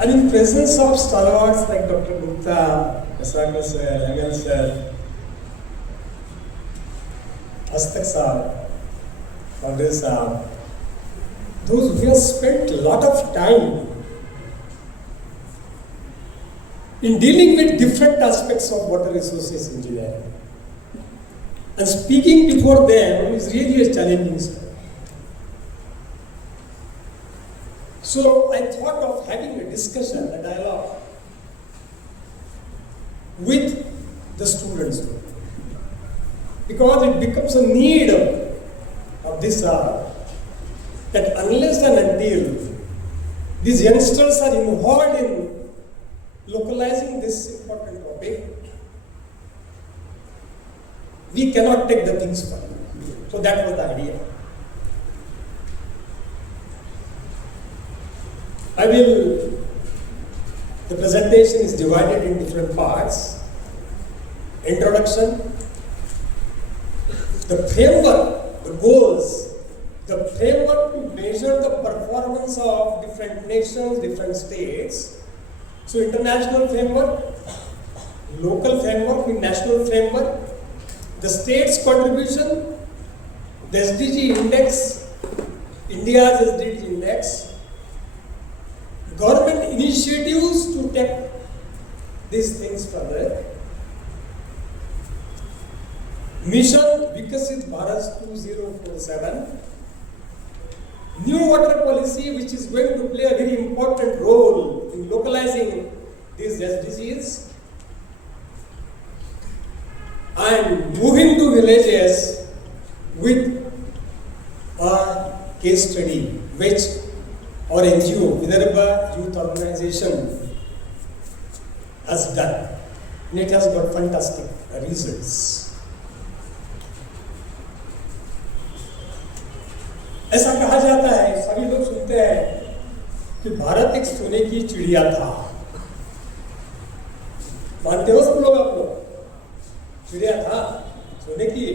And in presence of stalwarts like Dr. Gupta, Asaka sir, ML sir, Astak sir, Padre sir, those who have spent a lot of time in dealing with different aspects of water resources engineering. And speaking before them is really a challenging step. So I thought of having a discussion, a dialogue with the students, because it becomes a need of this hour that unless and until these youngsters are involved in localizing this important topic, we cannot take the things further. So that was the idea. The presentation is divided in different parts. Introduction, the framework, the goals, the framework to measure the performance of different nations, different states. So international framework, local framework, national framework, the state's contribution, the SDG index, India's SDG index, government initiatives to take these things further, mission Vikasit Bharat 2047, new water policy which is going to play a very important role in localizing these SDGs, and moving to villages with a case study which our NGO, Vidarbha Youth Organization, has done. And it has got fantastic results. ऐसा कहा जाता है, सभी लोग सुनते हैं कि भारत एक सोने की चिड़िया था। मानते हो सब लोग, आप लोग? चिड़िया था सोने की।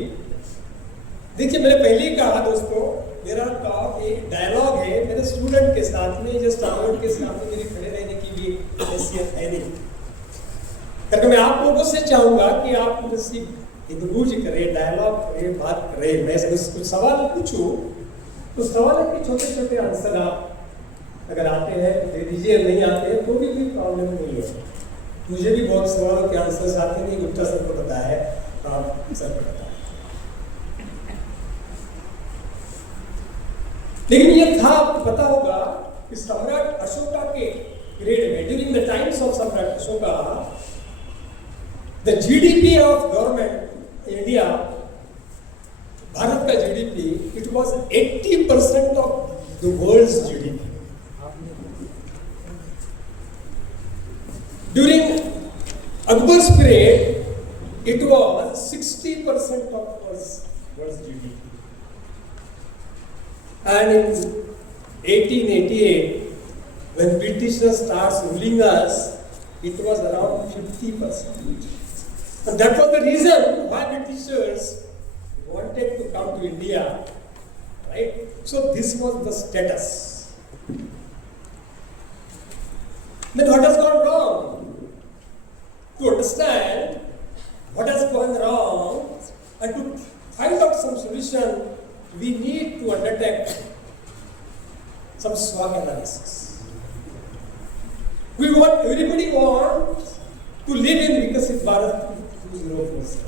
देखिए, मैंने पहले ही कहा दोस्तों, मेरा टॉक एक डायलॉग है मेरे स्टूडेंट के साथ में, जो स्टूडेंट के साथ में मेरी खड़े रहने की भी हैसियत है नहीं। करके मैं आप लोगों से चाहूंगा कि आप मुझसे इंटरव्यू करें, डायलॉग करें, बात करें। मैं कुछ सवाल पूछूं तो सवाल के छोटे छोटे आंसर आप अगर आते हैं तो दे दीजिए, नहीं आते हैं तो भी कोई प्रॉब्लम नहीं है। मुझे भी बहुत सवालों के आंसर्स आते नहीं, गुप्ता सर को पता है, आप सर को पता है। लेकिन ये था, आपको पता होगा कि सम्राट अशोका के पीरियड में, during the times of Samrat Ashoka, the GDP of government India, Bharat का GDP, it was 80% of the world's GDP. During Akbar's period, it was 60% of world's GDP. And in 1888, when Britishers starts ruling us, it was around 50%. And that was the reason why Britishers wanted to come to India, right? So this was the status. Then what has gone wrong? To understand what has gone wrong and to find out some solution, we need to undertake some SWOT analysis. Everybody wants to live in Vikasit Bharat 2047.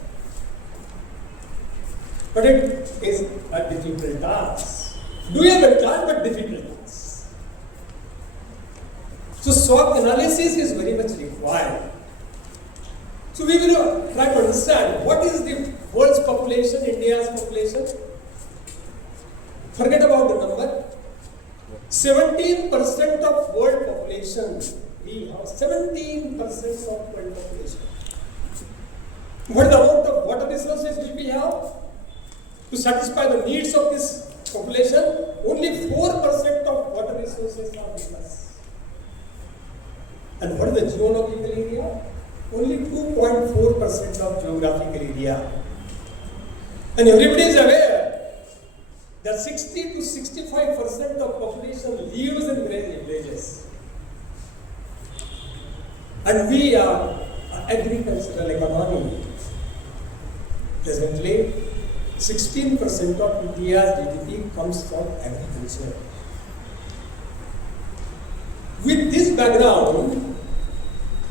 But it is a difficult task. Doable task, but difficult task. So SWOT analysis is very much required. So we will try to understand what is the world's population, India's population. Forget about the number. 17% of world population. We have 17% of world population. What is the amount of water resources which we have? To satisfy the needs of this population, only 4% of water resources are with us. And what is the geographical area? Only 2.4% of geographical area. And everybody is aware that 60 to 65% of population lives in villages. And we are an agricultural economy. Presently, 16% of India's GDP comes from agriculture. With this background,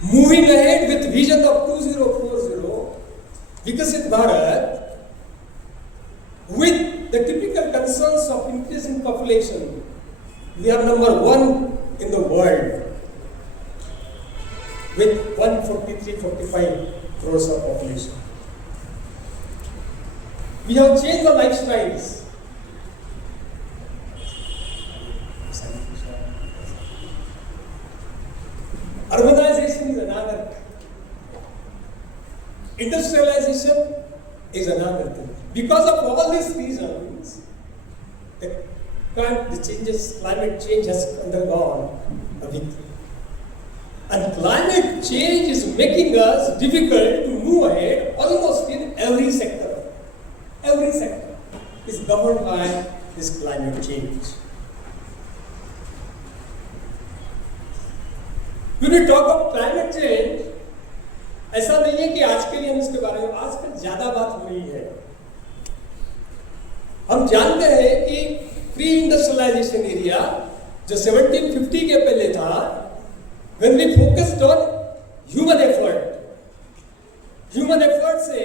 moving ahead with vision of 2040, Vikasit Bharat, with the typical concerns of increasing population, we are number one in the world with 143-45 crores of population. We have changed the lifestyles. Urbanization is another. Industrialization is another thing. Because of all these reasons, the climate change has undergone a victory. And climate change is making us difficult to move ahead almost in every sector. Every sector is governed by this climate change. When we talk of climate change, ऐसा नहीं है कि आज के लिए हम इसके बारे में आजकल ज्यादा बात हो रही है. हम जानते हैं कि प्री इंडस्ट्रियलाइजेशन एरिया जो 1750 के पहले था, when we focused on human effort से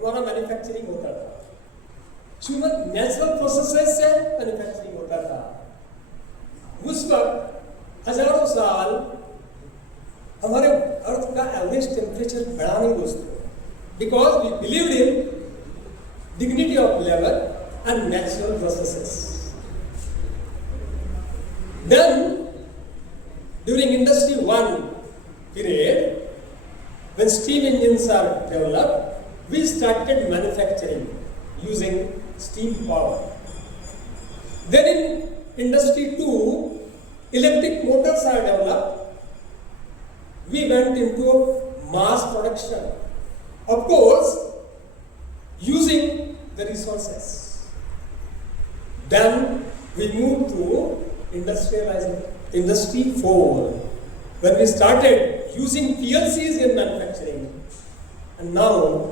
हमारा मैन्युफैक्चरिंग होता था, human नेचुरल प्रोसेसेस से मैन्युफैक्चरिंग होता था. उस वक्त हजारों साल हमारे अर्थ का एवरेज टेम्परेचर बढ़ा नहीं दोस्तों, because we believed in dignity of labour and natural processes. Then during Industry 1 period, when steam engines are developed, we started manufacturing using steam power. Then in Industry 2, electric motors are developed. We went into mass production. Of course, using the resources. Then we moved to industrializing. Industry 4, when we started using PLCs in manufacturing, and now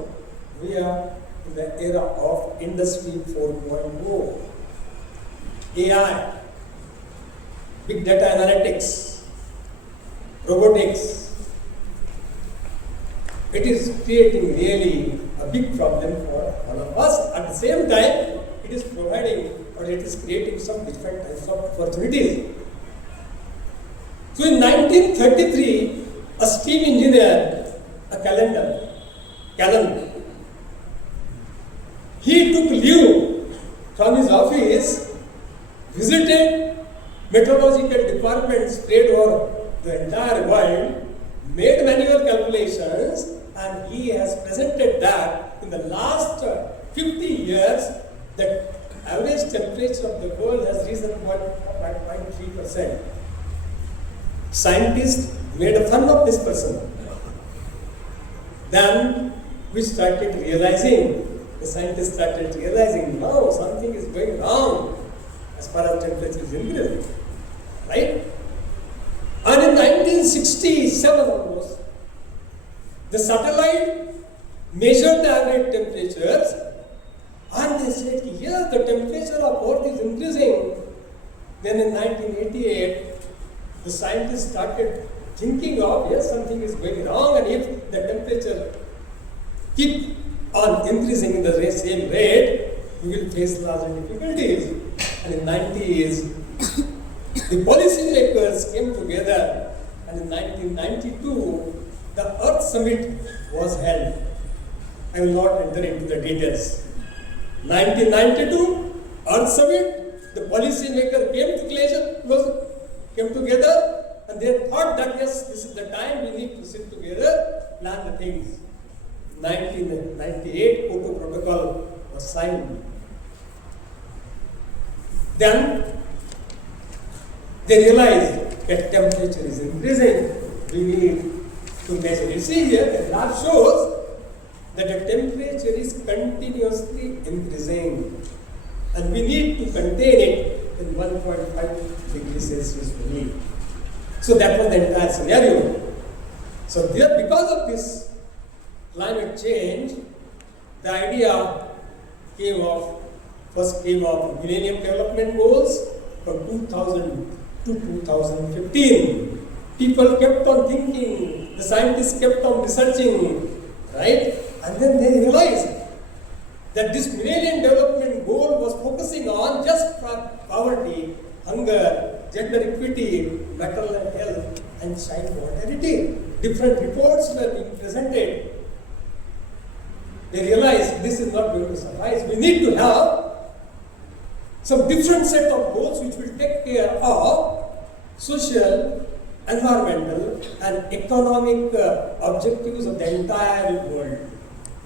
we are in the era of Industry 4.0. AI, big data analytics, robotics. It is creating really a big problem for all of us. At the same time, it is providing or it is creating some different types of opportunities. So in 1933, a steam engineer, Callan, he took leave from his office, visited meteorological departments spread over the entire world, made manual calculations, and he has presented that in the last 50 years, the average temperature of the world has risen by 0.3%. Scientists made fun of this person. Then we started realizing, the scientists started realizing, no, something is going wrong as far as temperature is increasing, right? And in 1967 almost, the satellite measured the average temperatures, and they said, yes, the temperature of Earth is increasing. Then in 1988, the scientists started thinking of, yes, something is going wrong, and if the temperature keep on increasing in the same rate, we will face larger difficulties. And in 90s, the policymakers came together, and in 1992, the Earth Summit was held. I will not enter into the details. 1992, Earth Summit, the policymakers came together, and they thought that yes, this is the time we need to sit together, plan the things. 1998, Kyoto Protocol was signed. Then they realized that temperature is increasing. We need to measure it. See here, the graph shows that the temperature is continuously increasing, and we need to contain it in 1.5 degrees Celsius only. So that was the entire scenario. So there, because of this climate change, the idea first came of Millennium Development Goals from 2000 to 2015. People kept on thinking, the scientists kept on researching, right? And then they realized that this Millennium Development Goal was focusing on just poverty, hunger, gender equity, maternal health, and child mortality. Different reports were being presented. They realized this is not going to suffice. We need to have some different set of goals which will take care of social, environmental, and economic objectives of the entire world.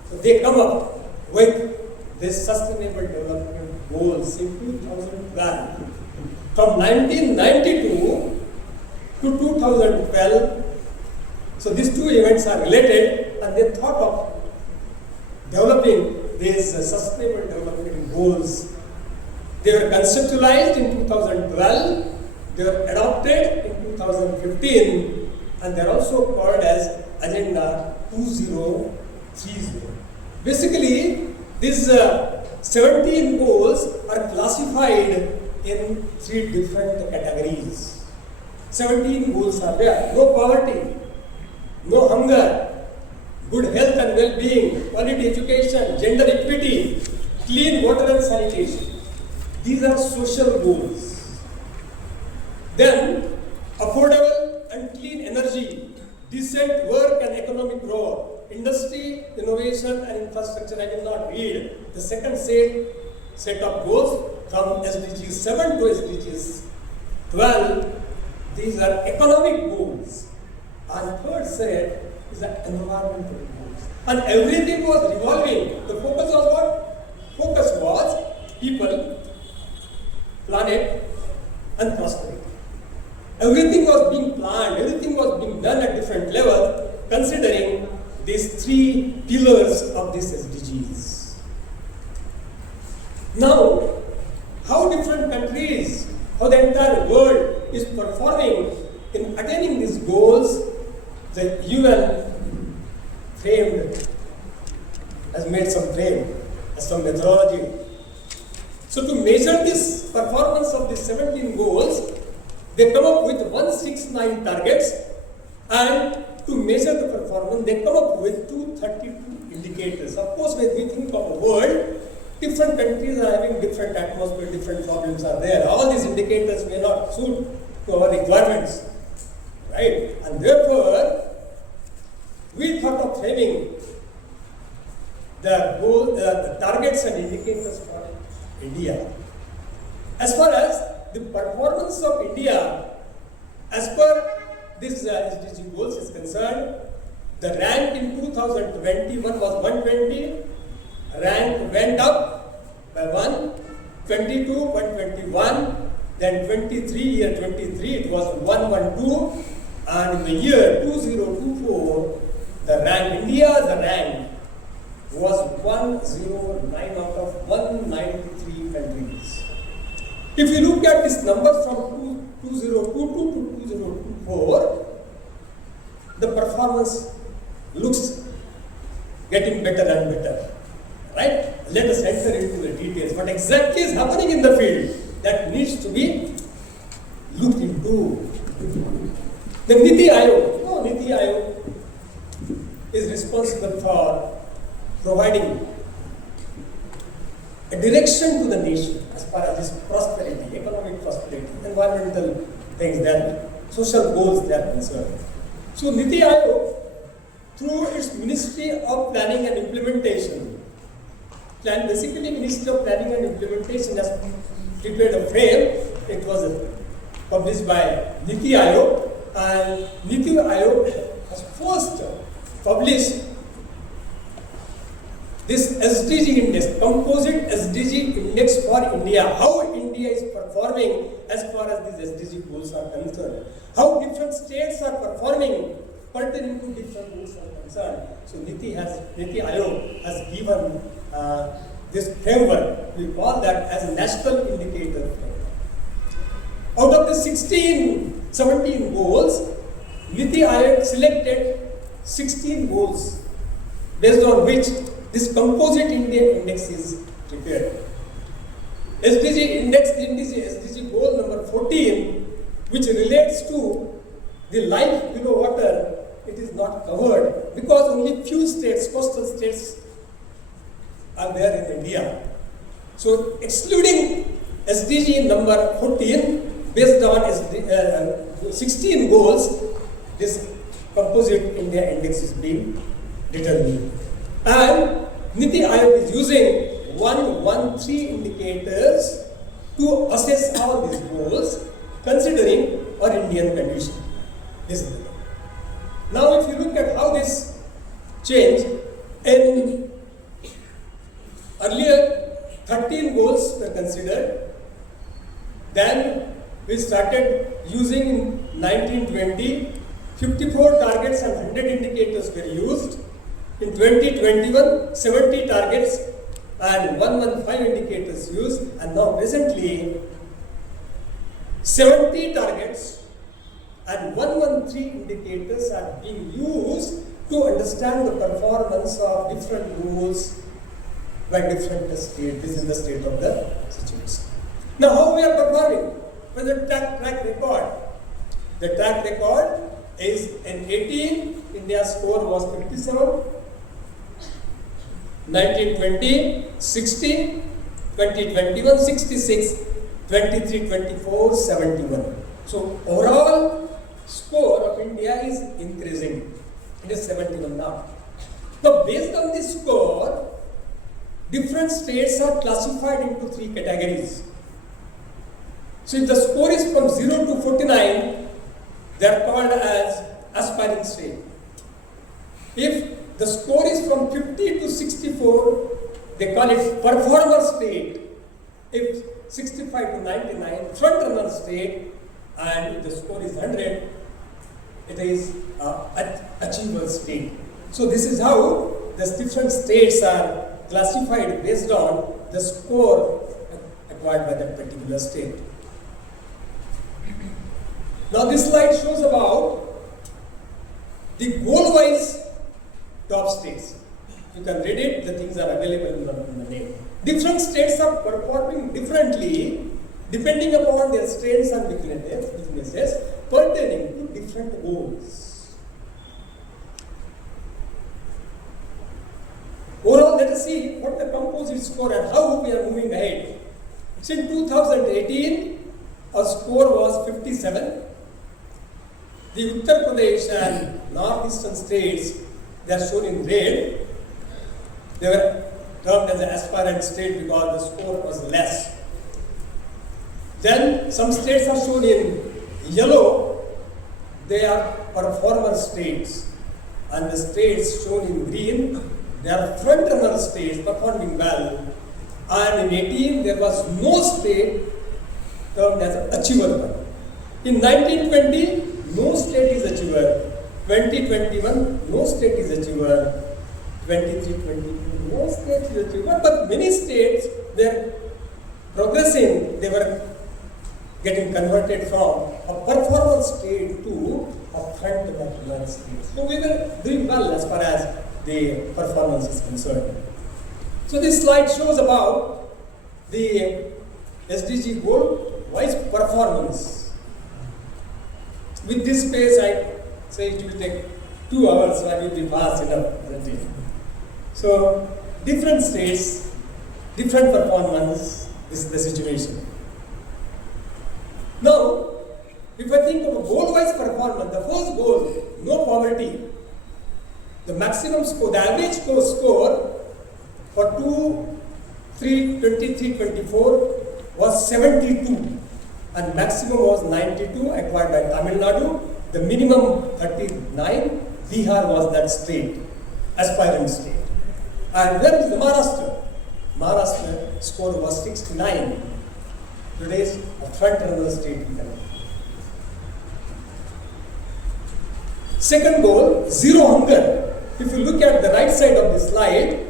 So they come up with this Sustainable Development Goals in 2012. From 1992 to 2012, so these two events are related, and they thought of developing these Sustainable Development Goals. They were conceptualized in 2012, they were adopted in 2015, and they are also called as Agenda 2030. Basically, these 17 goals are classified in 3 different categories. 17 goals are there: no poverty, no hunger, good health and well-being, quality education, gender equity, clean water and sanitation. These are social goals. Then, affordable and clean energy, decent work and economic growth, industry, innovation and infrastructure. I will not read the second set of goals from SDGs 7 to SDGs 12. These are economic goals. And third set is the environmental goals. And everything was revolving. The focus was what? Focus was people, planet, and prosperity. Everything was being planned, everything was being done at different levels, considering these 3 pillars of these SDGs. Now, how different countries, how the entire world is performing in attaining these goals, the UN has made some frame, some methodology. So to measure this performance of the 17 goals, they come up with 169 targets, and to measure the performance, they come up with 232 indicators. Of course, when we think of the world, different countries are having different atmosphere, different problems are there. All these indicators may not suit to our requirements, right? And therefore, we thought of framing the targets and indicators for India. As far as the performance of India, as per this SDG goals is concerned, the rank in 2021 was 120, rank went up by 1, 22, 121, then year 23 it was 112, and in the year 2024, India's rank was 109 out of 193 countries. If you look at these numbers from 2022 to 2024, the performance looks getting better and better, right? Let us enter into the details. What exactly is happening in the field that needs to be looked into. The Niti Aayog is responsible for providing a direction to the nation as far as this prosperity, economic prosperity, environmental things, that social goals they are concerned. So Niti Aayog, through its Ministry of Planning and Implementation, basically Ministry of Planning and Implementation has prepared a frame. It was published by Niti Aayog, and Niti Aayog has first published this SDG index, composite SDG index for India, how India is performing as far as these SDG goals are concerned, how different states are performing pertaining to different goals are concerned. So Niti Aayog has given this framework. We call that as a national indicator framework. Out of the 17 goals, Niti Aayog selected 16 goals based on which this composite India index is prepared. SDG goal number 14, which relates to the life below water, it is not covered because only few states, coastal states, are there in India. So, excluding SDG number 14, based on 16 goals, this composite India index is being determined. And Niti Aayog is using 113 indicators to assess all these goals, considering our Indian condition. This is the thing. Now, if you look at how this changed, in earlier 13 goals were considered, then we started using in 1920, 54 targets and 100 indicators were used. In 2021, 70 targets and 115 indicators used, and now presently 70 targets and 113 indicators are being used to understand the performance of different goals by different states. This is the state of the situation. Now, how we are performing? With the track record. The track record is in 18, India's score was 57. 1920, 60, 2021, 66, 23, 24, 71. So, overall score of India is increasing. It is 71 now. Now, based on this score, different states are classified into 3 categories. So, if the score is from 0 to 49, they are called as aspiring state. If the score is from 50 to 64, they call it performer state. If 65 to 99, front runner state, and if the score is 100, it is achiever state. So this is how the different states are classified based on the score acquired by that particular state. Now this slide shows about the goal-wise top states. You can read it, the things are available in the name. Different states are performing differently depending upon their strengths and weaknesses pertaining to different goals. Overall, let us see what the composite score and how we are moving ahead. Since 2018, our score was 57. The Uttar Pradesh and northeastern states, they are shown in red. They were termed as an aspirant state because the score was less. Then some states are shown in yellow. They are performer states. And the states shown in green, they are front runner states performing well. And in 18, there was no state termed as an achiever one. In 1920, no state is achiever. 2021, no state is achiever. 23-22, no state is achiever. But many states were progressing. They were getting converted from a performance state to a front runner state. So we were doing well as far as the performance is concerned. So this slide shows about the SDG goal-wise performance. With this space, I say it will take 2 hours, so I will be fast enough, isn't it? So, different states, different performance, this is the situation. Now, if I think of a goal-wise performance, the first goal, no poverty, the maximum score, the average score for 23-24 was 72 and maximum was 92 acquired by Tamil Nadu. The minimum 39, Bihar was that state, aspiring state. And where is the Maharashtra? Maharashtra score was 69. Today's a front runner state. Second goal, zero hunger. If you look at the right side of the slide,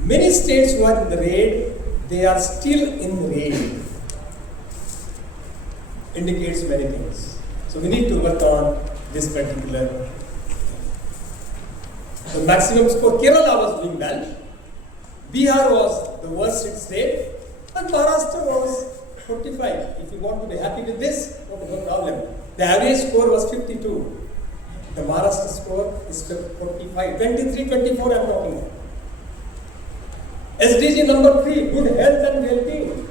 many states who are in the red, they are still in red. Indicates many things. So we need to work on this particular thing. The maximum score, Kerala was doing well, Bihar was the worst state, and Maharashtra was 45. If you want to be happy with this, no problem. The average score was 52. The Maharashtra score is 45. 23, 24 I am talking about. SDG number 3, good health and well-being.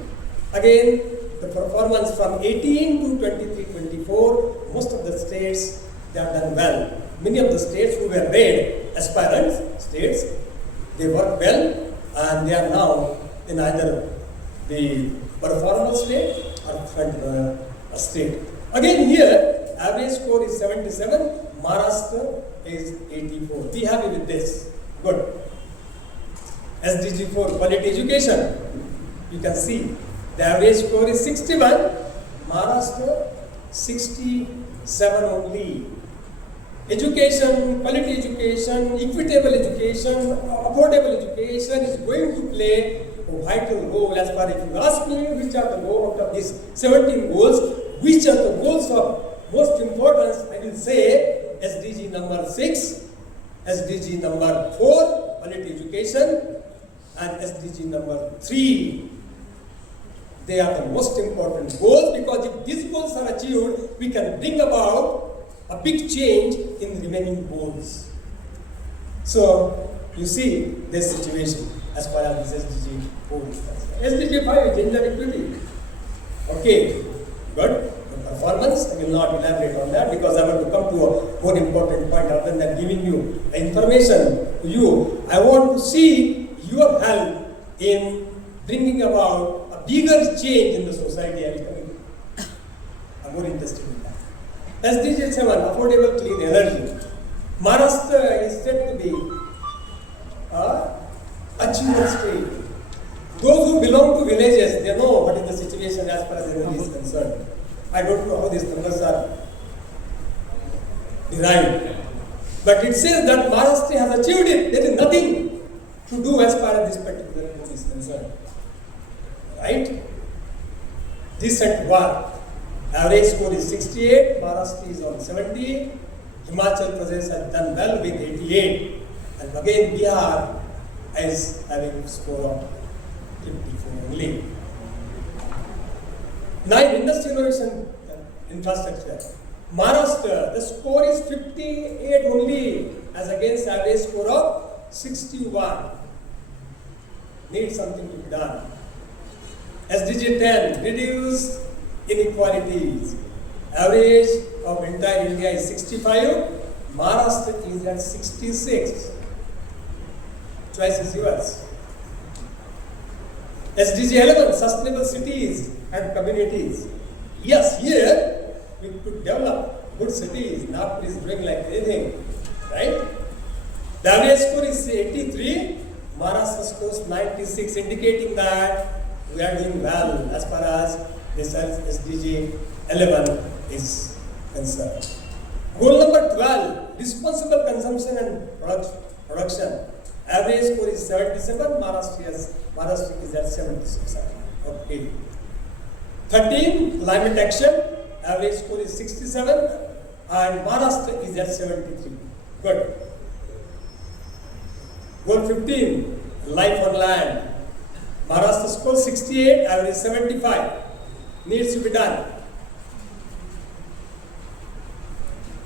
Again, the performance from 18 to 23, 24, most of the states, they have done well. Many of the states who were rated aspirant states, they work well and they are now in either the performance state or front runner state. Again here, average score is 77, Maharashtra is 84. Be happy with this. Good. SDG 4, quality education. You can see the average score is 61, Maharashtra 67 only. Education, quality education, equitable education, affordable education is going to play a vital role. As far as if you ask me which are the goals out of these 17 goals, which are the goals of most importance, I will say SDG number 6, SDG number 4, quality education, and SDG number 3. They are the most important goals, because if these goals are achieved, we can bring about a big change in the remaining goals. So, you see this situation as far as this SDG 4 is concerned. SDG 5, gender equity. Okay, good. The performance, I will not elaborate on that because I want to come to a more important point other than giving you information to you. I want to see your help in bringing about a bigger change in the society. I will come in. I'm more interested in that. SDG 7, affordable clean energy. Maharashtra is said to be a achiever state. Those who belong to villages, they know what is the situation as far as energy is concerned. I don't know how these numbers are derived. But it says that Maharashtra has achieved it. There is nothing to do as far as this particular thing is concerned. Right? Decent work. Average score is 68, Maharashtra is on 70, Himachal Pradesh has done well with 88, and again Bihar is having a score of 54 only. 9, industry innovation infrastructure. Maharashtra, the score is 58 only as against average score of 61. Needs something to be done. SDG 10, reduce inequalities. Average of entire India is 65, Maharashtra is at 66. Choice is yours. SDG 11, sustainable cities and communities. Yes, here we could develop good cities. Nagpur is doing like anything, right? The average score is 83, Maharashtra scores 96, indicating that we are doing well as far as this SDG 11 is concerned. Goal number 12, responsible consumption and production. Average score is 77, Maharashtra is at 76. Okay. 13, climate action. Average score is 67 and Maharashtra is at 73. Good. Goal 15, life on land. Maharashtra score 68, average 75. Needs to be done.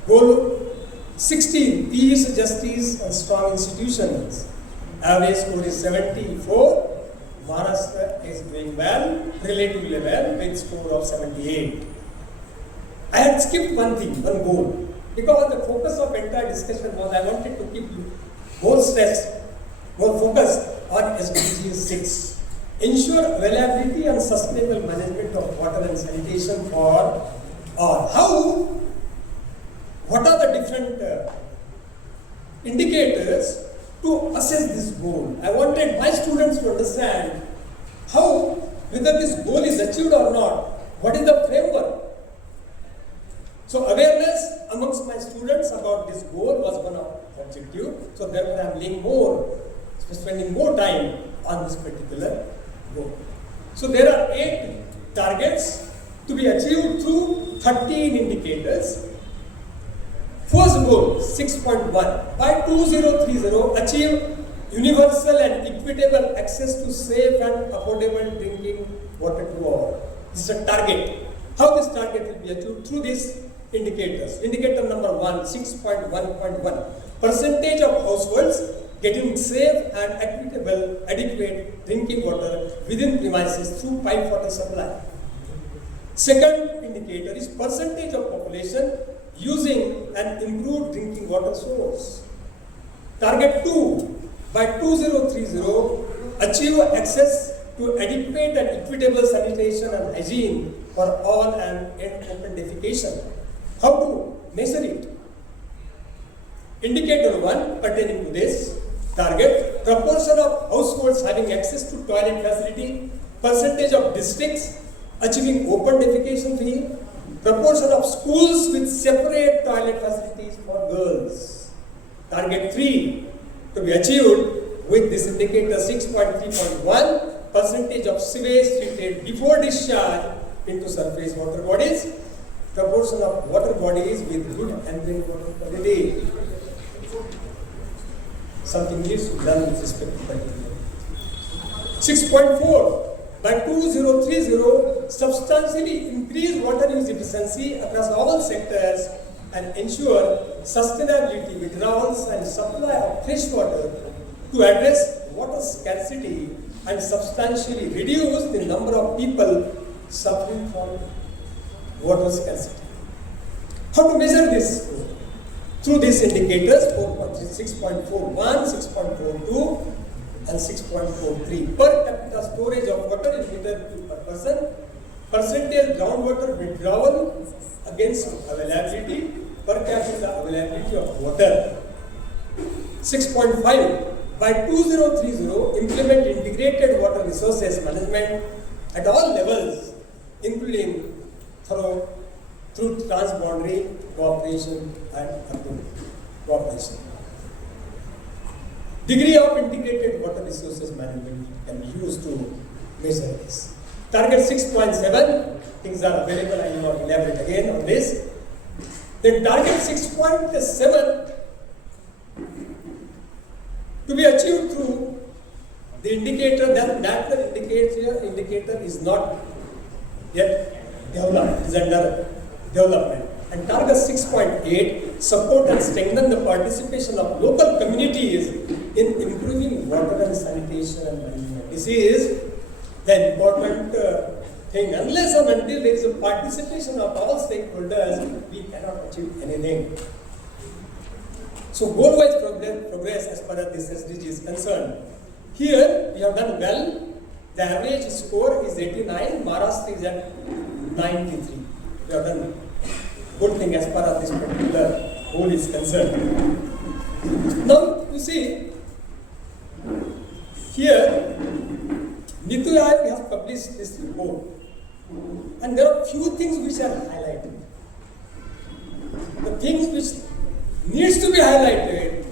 Goal 16, peace, justice and strong institutions. Average score is 74. Maharashtra is doing well, relatively well, with score of 78. I had skipped one thing, one goal, because the focus of entire discussion was I wanted to keep more stress, more focus on SDG 6. Ensure availability and sustainable management of water and sanitation for all. What are the different indicators to assess this goal? I wanted my students to understand whether this goal is achieved or not. What is the framework? So awareness amongst my students about this goal was one of the objective. So therefore I am spending more time on this particular goal. So there are 8 targets to be achieved through 13 indicators. First goal, 6.1. By 2030, achieve universal and equitable access to safe and affordable drinking water to all. This is a target. How this target will be achieved? Through these indicators. Indicator number 1, 6.1.1. Percentage of households getting safe and adequate drinking water within premises through pipe water supply. Second indicator is percentage of population using an improved drinking water source. Target 2, by 2030, achieve access to adequate and equitable sanitation and hygiene for all and end open defecation. How to measure it? Indicator 1 pertaining to this target, proportion of households having access to toilet facility, percentage of districts achieving open defecation free, proportion of schools with separate toilet facilities for girls. Target 3 to be achieved with this indicator 6.3.1, percentage of sewage treated before discharge into surface water bodies, proportion of water bodies with good ambient water quality. Something needs to be done with respect to that. 6.4. By 2030, substantially increase water use efficiency across all sectors and ensure sustainability, withdrawals and supply of fresh water to address water scarcity and substantially reduce the number of people suffering from water scarcity. How to measure this? Through these indicators, 6.41, 6.42 and 6.43. Per capita storage of water in meter cube per person, percentage groundwater withdrawal against availability, per capita availability of water. 6.5. By 2030, implement integrated water resources management at all levels, including through transboundary cooperation and urban cooperation. Degree of integrated water resources management can be used to measure this. Target 6.7, things are available, I will not elaborate again on this. Then target 6.7 to be achieved through the indicator, that indicator is not yet developed, it is under development. And target 6.8, support and strengthen the participation of local communities in improving water and sanitation and management. This is the important thing. Unless and until there is a participation of all stakeholders, we cannot achieve anything. So goal-wise progress as far as this SDG is concerned. Here we have done well. The average score is 89, Maharashtra is at 93. We have done good thing as far as this particular goal is concerned. Now you see, here Niti Aayog has published this report, and there are few things which are highlighted. The things which needs to be highlighted,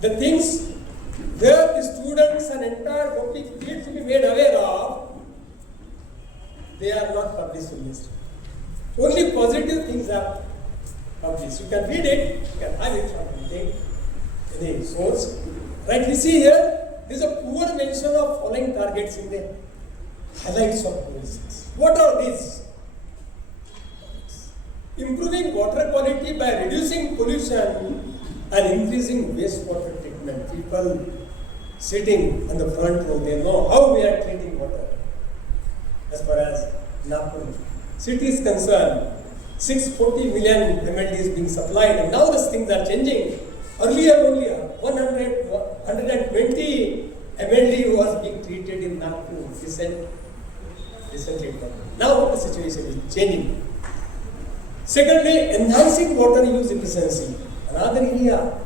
the things where the students and entire public need to be made aware of, they are not published in this. Only positive things are published. You can read it, you can have it from any source. Right, we see here, there is a poor mention of following targets in the highlights of policies. What are these? Improving water quality by reducing pollution and increasing wastewater treatment. People sitting on the front row, they know how we are treating water. As far as Nagpur city is concerned, 640 million MLD is being supplied, and now these things are changing. Earlier only 120 MLD was being treated in Nagpur recently. Now the situation is changing. Secondly, enhancing water use efficiency, another area.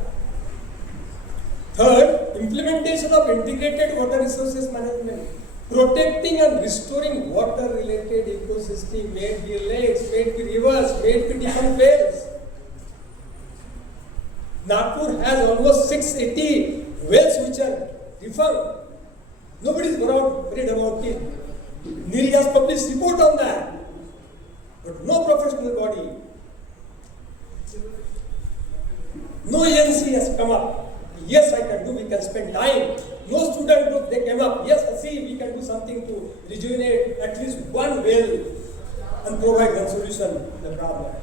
Third, implementation of integrated water resources management. Protecting and restoring water-related ecosystem, may it be lakes, may it be rivers, may it be different wells. Nagpur has almost 680 wells which are defunct. Nobody is worried about it. NIRI has published report on that, but no professional body. No agency has come up. Yes, I can do. We can spend time. No student group they came up. Yes, see, we can do something to rejuvenate at least one well and provide one solution to the problem.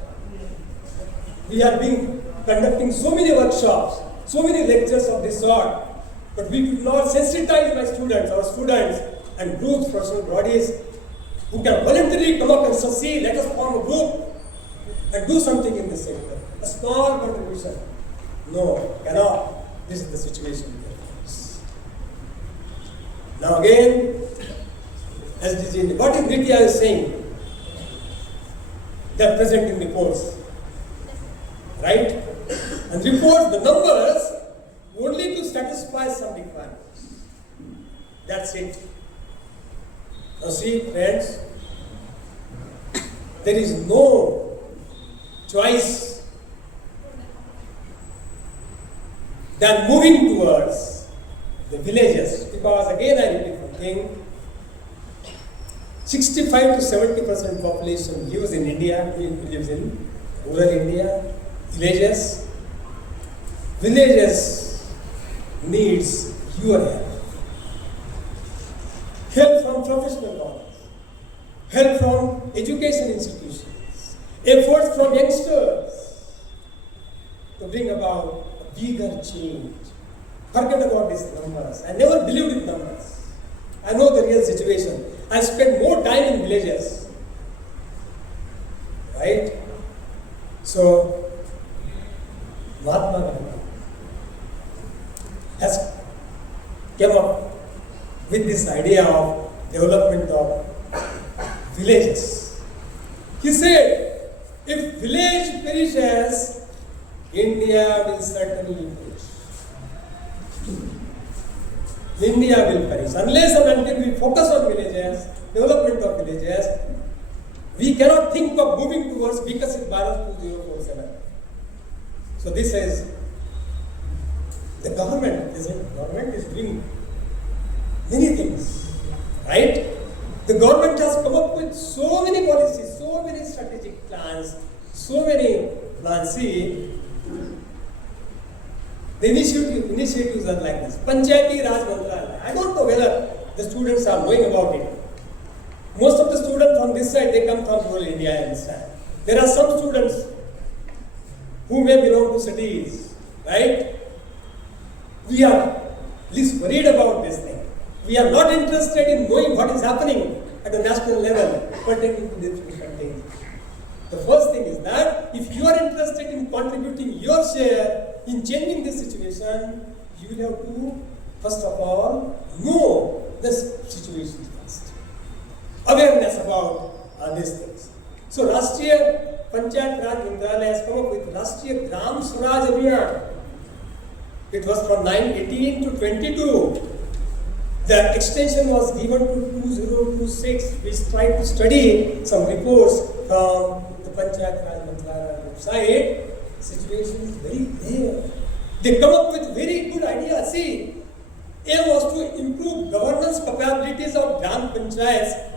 We have been conducting so many workshops, so many lectures of this sort, but we could not sensitize my students, our students, and groups, professional bodies who can voluntarily come up and succeed. Let us form a group and do something in this sector. A small contribution. No, cannot. This is the situation. Now again, SDG, what is Nitya is saying? They are presenting reports, right? And reports, the numbers, only to satisfy some requirements. That's it. Now see, friends, there is no choice than moving towards the villages, because again I repeat one thing, 65 to 70% population lives in India, lives in rural India, villages. Villages needs your help. Help from professional knowledge, help from education institutions, efforts from youngsters to bring about a bigger change. Forget about these numbers. I never believed in numbers. I know the real situation. I spent more time in villages. Right? So, Mahatma Gandhi has come up with this idea of development of villages. He said, if village perishes, India will certainly perish. India will perish. Unless and until we focus on villages, development of villages, we cannot think of moving towards Vikasit Bharat 2047. So this is the government, government is doing many things, right? The government has come up with so many policies, so many strategic plans, so many plans. See, the initiatives are like this. Panchayati Raj Mantralaya. I don't know whether the students are knowing about it. Most of the students from this side, they come from rural India, I understand. There are some students who may belong to cities, right? We are least worried about this thing. We are not interested in knowing what is happening at the national level pertaining to these different things. The first thing is that if you are interested in contributing your share in changing this situation, you will have to, first of all, know this situation first. Awareness about these things. So, Rashtriya Panchayat Raj Mantralaya has come up with Rashtriya Gram Swaraj Abhiyan. It was from 918 to 22. The extension was given to 2026, which tried to study some reports from the Panchayat Raj Mantralaya website. The situation is very clear. They come up with very good ideas. See, aim was to improve governance capabilities of Gram Panchayats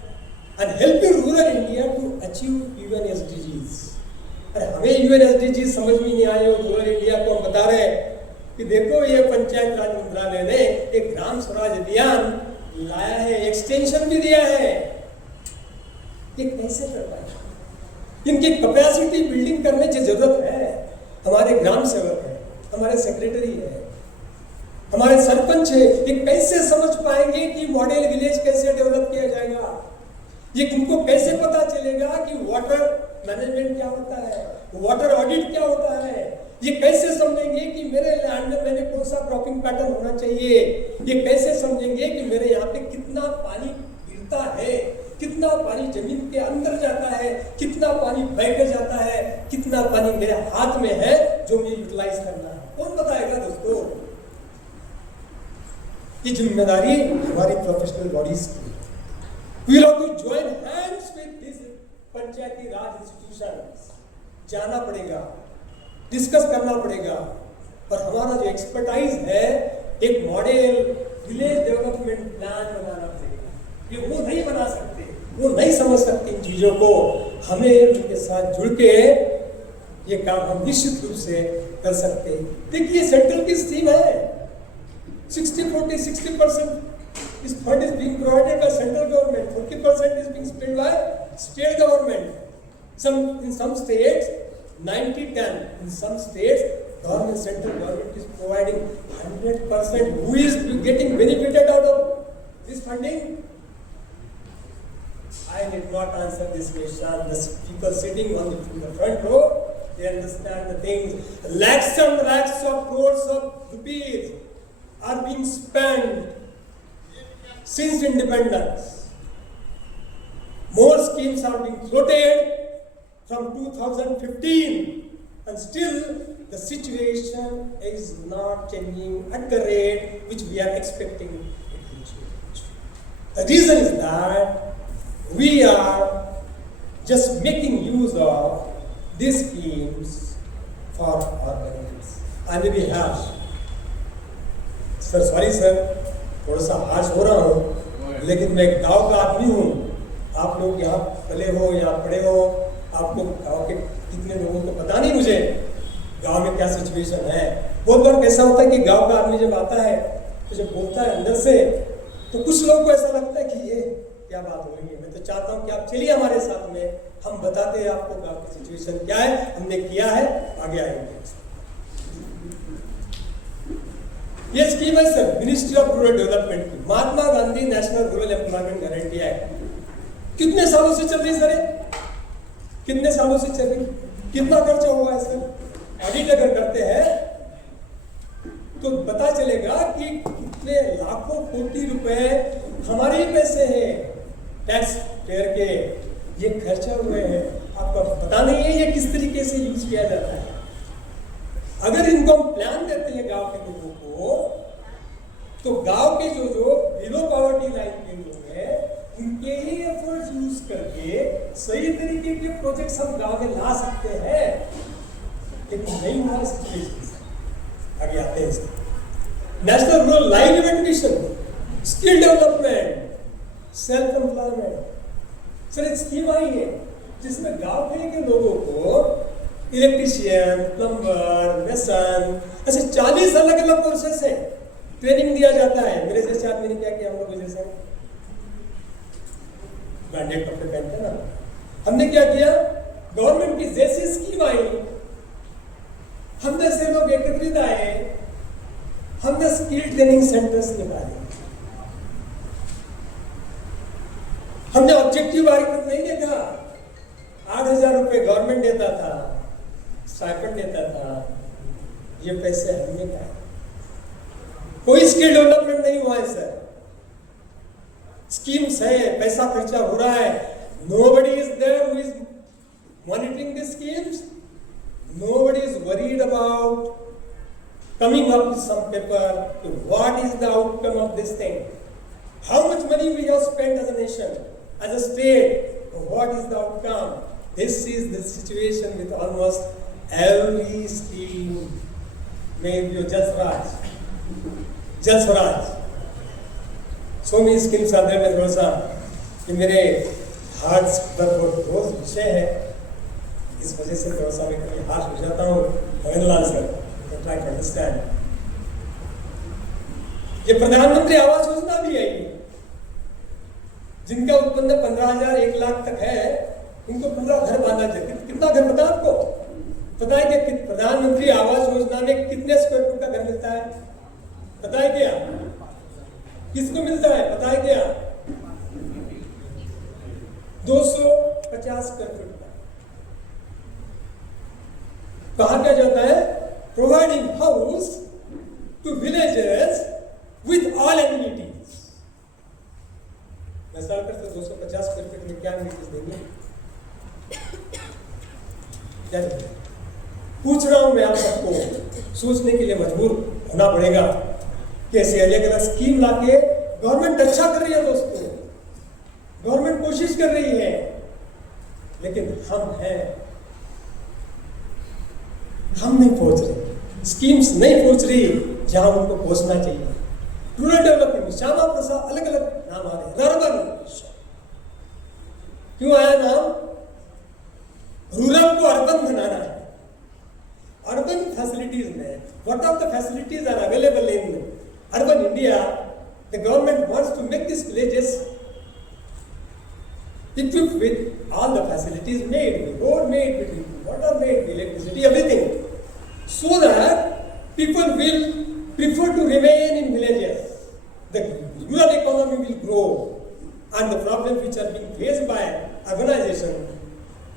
and helping rural India to achieve UN SDGs. अरे हमें UN SDGs समझ में नहीं आए और rural India को हम बता रहे हैं कि देखो ये पंचायत राज मंत्रालय ने एक ग्राम स्वराज अभियान लाया है, एक्सटेंशन भी दिया है। ये कैसे कर पाए? इनकी कैपेसिटी बिल्डिंग करने की जरूरत है। हमारे ग्राम सेवक है, हमारे सेक्रेटरी है, हमारे सरपंच है, ये कैसे समझ पाएंगे कि मॉडल विलेज कैसे डेवलप किया जाएगा? ये इनको कैसे पता चलेगा कि वाटर मैनेजमेंट क्या होता है, वाटर ऑडिट क्या होता है? ये कैसे समझेंगे कि मेरे लैंड में मैंने कौन सा क्रॉपिंग पैटर्न होना चाहिए? ये कैसे समझेंगे कि मेरे यहाँ पे कितना पानी गिरता है, कितना पानी जमीन के अंदर जाता है, कितना पानी बह के जाता है, कितना पानी मेरे हाथ में है जो मुझे यूटिलाइज करना है? कौन बताएगा दोस्तों? ये जिम्मेदारी हमारी प्रोफेशनल बॉडीज की। We will have to join hands with these Panchayati Raj institutions. जाना पड़ेगा, डिस्कस करना पड़ेगा, पर हमारा जो एक्सपर्टाइज है, एक मॉडल विलेज डेवलपमेंट प्लान बनाना पड़ेगा। ये वो नहीं बना सकते, वो नहीं समझ सकते इन चीजों को। हमें उनके साथ जुड़ के ये काम हम निश्चित रूप से कर सकते हैं। देखिए सेंट्रल की स्कीम है 60-40, 60% इस fund is being provided by central government, 40% is being spend by state government. In some states 90-10, in some states government, central government is providing 100%. Who is getting benefited out of this funding? I did not answer this question. The people sitting on the front row, they understand the things. Lakhs and lakhs of crores of rupees are being spent since independence. More schemes are being floated from 2015, and still the situation is not changing at the rate which we are expecting it to change. The reason is that we are just making use of these schemes for our benefits. I may be harsh. Sir, sorry sir, थोड़ा सा harsh हो रहा हूँ, लेकिन मैं गांव का आदमी हूँ। आप लोग यहाँ पले हो या पढ़े हो, आपको गांव के कितने लोगों को पता नहीं मुझे गांव में क्या सिचुएशन है। बहुत बार कैसा होता है कि गांव का आदमी जब आता है तो जब बोलता है अंदर से, तो कुछ लोगों को ऐसा लगता है कि ये क्या बात हो रही है। मैं तो चाहता हूँ कि आप चलिए हमारे साथ में, हम बताते हैं आपको गांव की सिचुएशन क्या है, हमने किया है, आगे आएंगे। ये स्कीम है sir ministry of rural development की, Mahatma Gandhi national rural employment guarantee act. कितने सालों से चल रही सर? कितने सालों से चल रही? कितना खर्चा हुआ है सर? ऑडिट अगर करते हैं तो पता चलेगा कि कितने लाखों कोटि रुपए हमारे ही पैसे हैं, टैक्स पेयर के, ये खर्चा हुए हैं। आपको पता नहीं है ये किस तरीके से यूज किया जाता है। अगर इनको हम प्लान देते हैं गांव के लोगों को, तो गांव के जो बिलो पॉवर्टी लाइन के लोग हैं, उनके ही एफर्ट्स यूज करके सही तरीके के प्रोजेक्ट्स हम गांव में ला सकते हैं। लेकिन नहीं हुआ सिचुएशन। आगे आते हैं national rural livelihood mission, skill development, self employment. Sir एक स्कीम आई है जिसमें गांव के लोगों को इलेक्ट्रीशियन, प्लम्बर, मेसन, ऐसे 40 अलग अलग कोर्सेस है, ट्रेनिंग दिया जाता है। मेरे जैसे आदमी ने क्या किया, हम लोग जैसे ब्रांडेड कपड़े पहनते हैं ना, हमने क्या किया, गवर्नमेंट की जैसी स्कीम आई, हम जैसे लोग एकत्रित आए, हमने स्किल ट्रेनिंग सेंटर्स निकाले। हमने ऑब्जेक्टिव आर्गुमेंट नहीं देखा। 8,000 रुपए गवर्नमेंट देता था, स्टाइपेंड देता था, ये पैसे हमने खाए। कोई स्किल डेवलपमेंट नहीं हुआ है सर। स्कीम्स है, पैसा खर्चा हो रहा है, nobody is there who is monitoring the schemes. Nobody is worried about coming up with some paper to what is the outcome of this thing, how much money we have spent as a nation, as a state, what is the outcome. This is the situation with almost every scheme. Maybe Jal Swaraj, so many schemes are there। में थोड़ा सा कि मेरे heart पर रोज विषय है, इस वजह से थोड़ा सा मैं कभी हार्श हो जाता हूँ। भगनलाल सर, ट्राई टू अंडरस्टैंड। ये प्रधानमंत्री आवास योजना भी है, जिनका उत्पन्न 15,000 1 लाख तक है, उनको पूरा घर बांधा जाए। कितना घर पता आपको? पता है कि प्रधानमंत्री आवास योजना में कितने स्क्वायर फुट का घर मिलता है? पता है क्या? किसको मिलता है पता है क्या? 250 स्क्वायर फुट का। कहा क्या जाता है? Providing house to villages with all amenities. मैं साल कर 250 स्क्वायर फीट में क्या एमिनिटीज देंगे? क्या देंगे? पूछ रहा हूं मैं आप सबको, सोचने के लिए मजबूर होना पड़ेगा। कैसे अलग अलग स्कीम लाके गवर्नमेंट अच्छा कर रही है दोस्तों, गवर्नमेंट कोशिश कर रही है, लेकिन हम नहीं पहुंच रहे, स्कीम्स नहीं पहुंच रही जहां उनको पहुंचना चाहिए। रूरल डेवलपमेंट, श्यामा प्रसाद, अलग अलग नाम आ रहे हैं। अर्बन, क्यों आया नाम? रूरल को अर्बन बनाना है, अर्बन फैसिलिटीज में what of the facilities are available in urban India, the government wants to make this villages equipped with all the facilities made, the road made, the water made, the electricity, everything, so that people will prefer to remain in villages. The rural economy will grow, and the problems which are being faced by urbanization,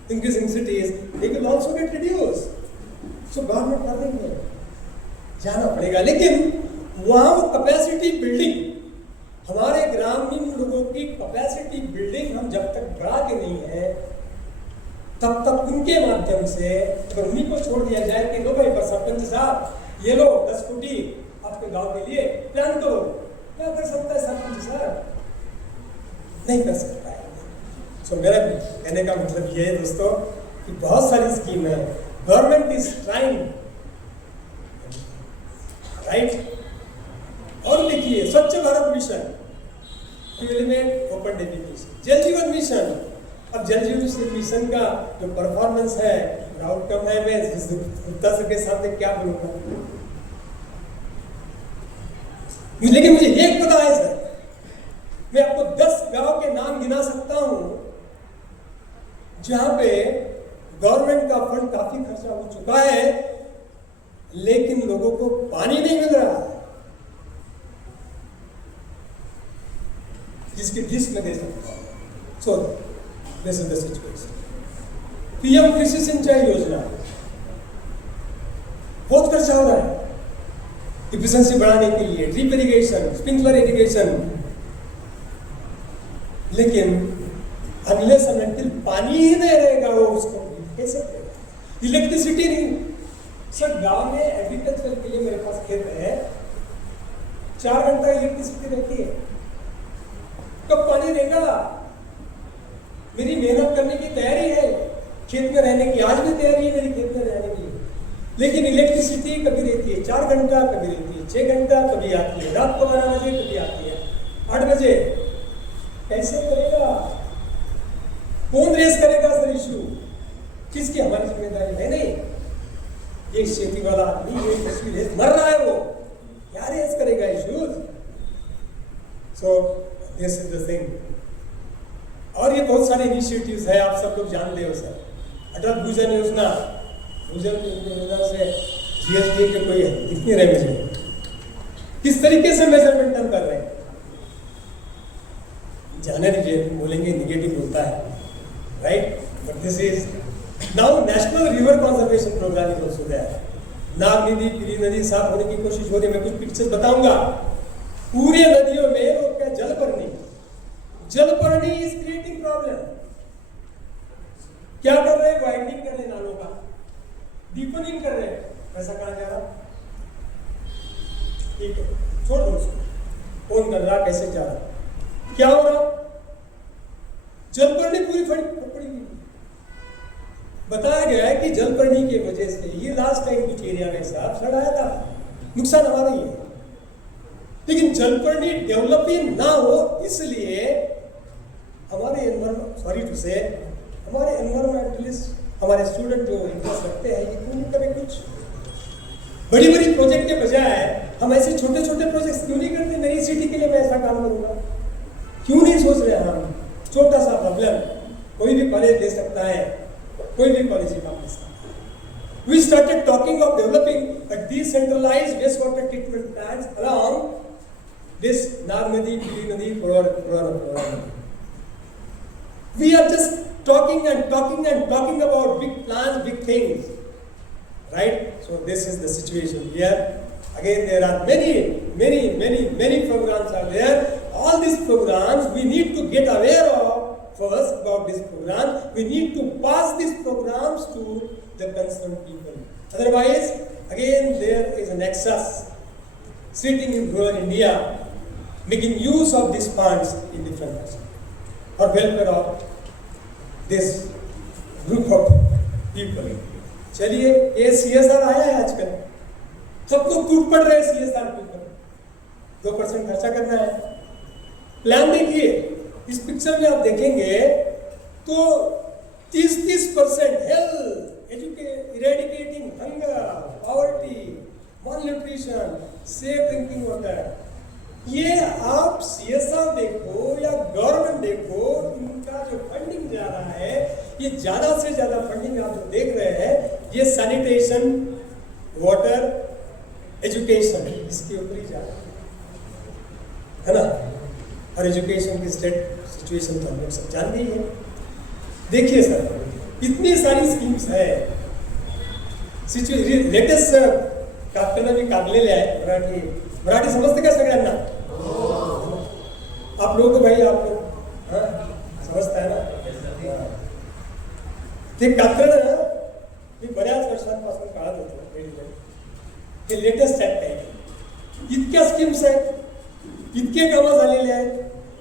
increasing cities, they will also get reduced. So government करने जाना पड़ेगा, लेकिन वहाँ वो capacity building, हमारे ग्रामीण लोगों की कैपेसिटी बिल्डिंग हम जब तक बढ़ाते नहीं है, तब तक उनके माध्यम से अगर उन्हीं को छोड़ दिया जाए कि लो भाई बस सरपंच साहब ये लो 10 कोटी आपके गांव के लिए प्लान करो, क्या कर सकता है सरपंच साहब? नहीं कर सकता है। सो मेरा कहने का मतलब ये है दोस्तों कि बहुत सारी स्कीम है, गवर्नमेंट इज ट्राइंग, राइट। और देखिए स्वच्छ भारत मिशन, ओपन डेफिनेशन, जल जीवन मिशन। अब जल जीवन मिशन का जो परफॉर्मेंस है, आउटकम है, मैं गुप्ता सर के सामने क्या बोलूंगा, लेकिन मुझे एक पता है सर, मैं आपको 10 गांव के नाम गिना सकता हूं जहां पे गवर्नमेंट का फंड काफी खर्चा हो चुका है, लेकिन लोगों को पानी नहीं मिल रहा है, जिसकी लिस्ट में दे सकता हूं। So this is the situation. PM कृषि सिंचाई योजना, बहुत खर्चा हो रहा है इफिशिएंसी बढ़ाने के लिए, ड्रिप इरिगेशन, स्प्रिंकलर इरिगेशन, लेकिन अनलेस एंड अनटिल पानी ही नहीं रहेगा वो उसको कैसे करेगा? इलेक्ट्रिसिटी नहीं। सर गांव में एग्रीकल्चर के लिए मेरे पास खेत है, 4 घंटा इलेक्ट्रिसिटी रहती है, कब पानी रहेगा? मेरी मेहनत करने की तैयारी है, खेत में रहने की आज भी तैयारी है मेरी खेत में रहने की, लेकिन इलेक्ट्रिसिटी कभी रहती है 4 घंटा, कभी रहती है 6 घंटा, कभी आती है रात को 12 बजे, कभी आती है 8 बजे। कैसे करेगा? कौन रेस करेगा सर इशू? किसकी? हमारी जिम्मेदारी है नहीं। ये खेती वाला आदमी ये रेस मर रहा है, वो क्या रेस करेगा issues? So this is the thing. और ये बहुत सारे इनिशिएटिव्स है, आप सब लोग जानते हो सर, अटल भूजल योजना, भूजल योजना से जीएसटी के कोई कितनी रेवेन्यू, किस तरीके से मेजरमेंट हम कर रहे हैं, जाने दीजिए, बोलेंगे निगेटिव होता है, right, but this is now national river conservation programme is also there. Nag नदी, पीली नदी साफ होने की कोशिश हो रही है, मैं कुछ पिक्चर्स बताऊंगा। पूरे नदियों में वो क्या जलपर्णी इज क्रिएटिंग प्रॉब्लम। क्या कर रहे हैं? वाइडनिंग कर रहे हैं नालों का, डीपनिंग कर रहे हैं, पैसा कहां जा रहा? ठीक है, छोड़ दो उसको, कौन कर रहा, कैसे जा रहा, क्या हो रहा? जलपर्णी पूरी पकड़ी हुई। बताया गया है कि जलपर्णी की वजह से ये लास्ट टाइम कुछ एरिया में साफ सड़ाया था, नुकसान हमारा ही है, लेकिन जलपर्णी डेवलपिंग ना हो इसलिए हमारे एनवायरमेंटलिस्ट, हमारे स्टूडेंट जो इंटरेस्ट रखते हैं, ये क्यों नहीं करें कुछ बड़ी बड़ी प्रोजेक्ट के बजाय हम ऐसे छोटे छोटे प्रोजेक्ट क्यों नहीं करते? मेरी सिटी के लिए मैं ऐसा काम करूंगा, क्यों नहीं सोच रहे हम? छोटा सा प्रॉब्लम, कोई भी कॉलेज दे सकता है, कोई भी पॉलिसी काम दे सकता है। We started talking of developing a decentralized wastewater treatment plants along this Nag Nadi, Pili Nadi, Purana. We are just talking and talking and talking about big plans, big things, right? So this is the situation here. Again, there are many programs are there. All these programs we need to get aware of first about this program. We need to pass these programs to the concerned people. Otherwise, again, there is an excess sitting in rural India, making use of these funds in different ways for welfare of this group of people. चलिए, ये CSR आया है आजकल, सब लोग टूट पड़ रहे हैं CSR के ऊपर, 2% खर्चा करना है। प्लान देखिए, इस पिक्चर में आप देखेंगे तो 30% eradicating hunger, poverty, malnutrition, safe drinking water. ये आप CSR देखो या गवर्नमेंट देखो, इनका जो फंडिंग जा रहा है, ये ज्यादा से ज्यादा फंडिंग आप जो देख रहे हैं, ये सैनिटेशन, वाटर, एजुकेशन, इसके ऊपर ही जा रहा है ना। और एजुकेशन की स्टेट सिचुएशन तो हम लोग सब जानते ही है। देखिए सर, इतनी सारी स्कीम्स है। लेटेस्ट कागदांना मी काढलेले आहे मराठी समजते का सगळ्यांना? आप लोग भाई आप लोग समजता है ना? ते कागद मी बऱ्याच वर्षांपासून काढत होतो। हे लेटेस्ट ऍक्ट आहे। इतक्या स्कीम्स आहेत, इतके कामं झालेले आहेत,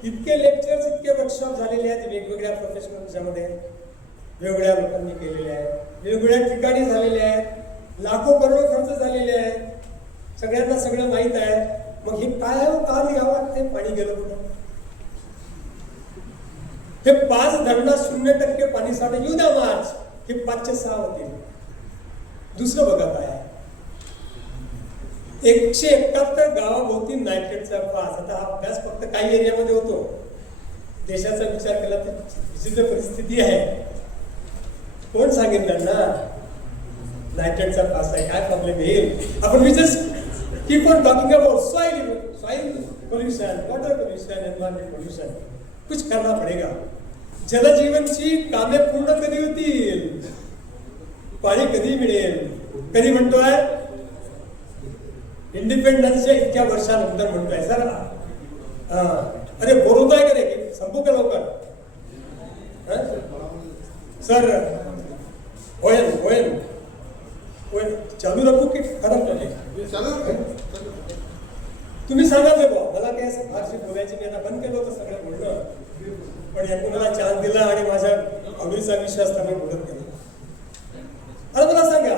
इतके लेक्चर्स, इतके वर्कशॉप झालेले आहेत वेगवेगळ्या प्रोफेशनल्समध्ये, वेगवेगळ्या लोकांनी केलेले आहेत, वेगवेगळ्या ठिकाणी झालेले आहेत, लाखो करोड खर्च झालेले आहेत, सगळ्यांना सगळं माहीत आहे। मग हे काय आहे, का लिहावं लागते? पाणी गेलं कुठं? हे 5 धरणा 0% पाणी साठा येऊ द्या मार्च, हे 5 6 होतील। दुसरं बघा काय आहे, 171 गावाभोवती नायट्रेटचा पास। आता हा अभ्यास फक्त काही एरियामध्ये होतो, देशाचा विचार केला तर विचित्र परिस्थिती आहे। कोण सांगितलं ना नायट्रेटचा पास आहे, काय प्रॉब्लेम येईल? आपण just keep on talking about soil pollution, water pollution, environment pollution. कुछ करना पडेगा। जलजीवनची कामे पूर्ण कधी होतील? पाणी कधी मिळेल? कधी म्हणतोय? इंडिपेंडन्सच्या इतक्या वर्षानंतर म्हणतोय सर। अरे बोलवतोय का रे? संपू का लवकर? सर होईल होईल होईल, चालू रखू की खराब चालेल? तुम्ही सांगायचं बा, मला काय फारशी बोलायची, मी आता बंद केलं होतं सगळं बोलणं, पण या कोणाला चान्स दिला आणि माझ्या आवडीचा विषय असता मी बोलत गेलो। आता मला सांगा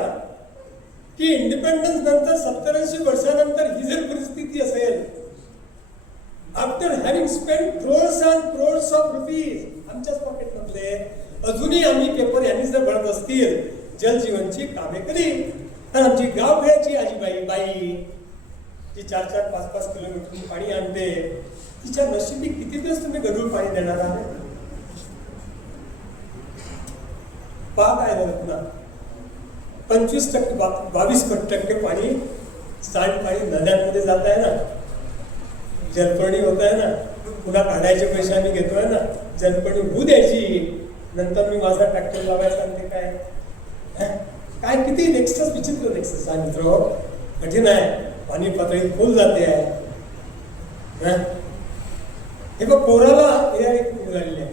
की इंडिपेंडन्स नंतर 70-80 वर्षानंतर ही जर परिस्थिती असेल, after having spend crores and crores of rupees आमच्याच पॉकेटमधले, अजूनही आम्ही पेपर यांनी जर भरत असतील, जलजीवनची कामे कधी? तर आमची गावखेड्याची आजीबाई बाई जी 4-4, 5-5 किलोमीटर पाणी आणते, तिच्या नशिबी किती दिवस तुम्ही गढूळ पाणी देणार आहात? काय झालं ना, 25% 22% पाणी सांडपाणी नद्यांमध्ये जात आहे ना, जलपर्णी होत आहे ना, पुन्हा काढायचे पैसे आम्ही घेतोय ना, जलपर्णी होऊ द्यायची, नंतर मी माझा ट्रॅक्टर लावायचा आणि ते काय किती नेक्स्टच विचित्र नेक्स्ट आहे मित्र, कठीण आहे। पाणी पातळी खोल जाते आहे। हे बघ, पोराला राहिलेले आहे,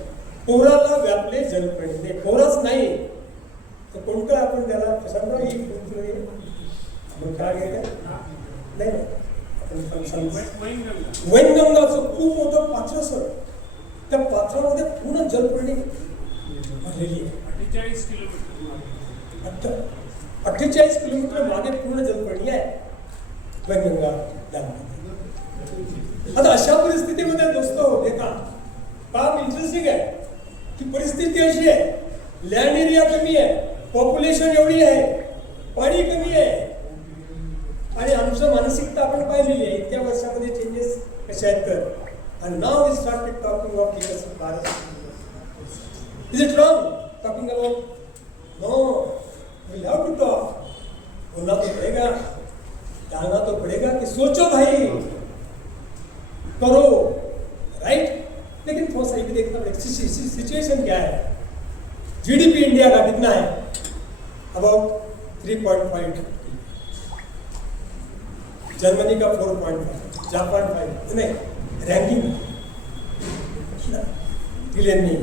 पोराला व्यापले जलपर्णी, पोरच नाही तर कोणतं आपण त्याला समजा ही आपण काय घ्यायचं नाही, वैनगंगाचं खूप मोठं पात्र सर, त्या पात्रामध्ये पूर्ण जलपर्णी भरलेली आहे। 48 किलोमीटर मागे पूर्ण जलपर्णी आहे वैनगंगा डॅममध्ये। आता अशा परिस्थितीमध्ये दोस्तो देखा, काम इंटरेस्टिंग आहे की परिस्थिती अशी आहे, लँड एरिया कमी आहे, पॉप्युलेशन एवढी आहे, पाणी कमी आहे, आणि आमचं मानसिकता आपण पाहिलेली आहे इतक्या वर्षामध्ये चेंजेस कशा आहेत तर, and now we started talking of विकसित Bharat. Is it wrong talking about? No, we have to talk। बोलना तो पड़ेगा, डालना तो पड़ेगा कि सोचो भाई, करो, राइट? लेकिन थोड़ा सा भी देखना पड़ेगा सिचुएशन क्या है। जीडीपी इंडिया का कितना है? अबाउट 3.5, जर्मनी का 4.5, जापान 5, नहीं रैंकिंग ट्रिलियन में,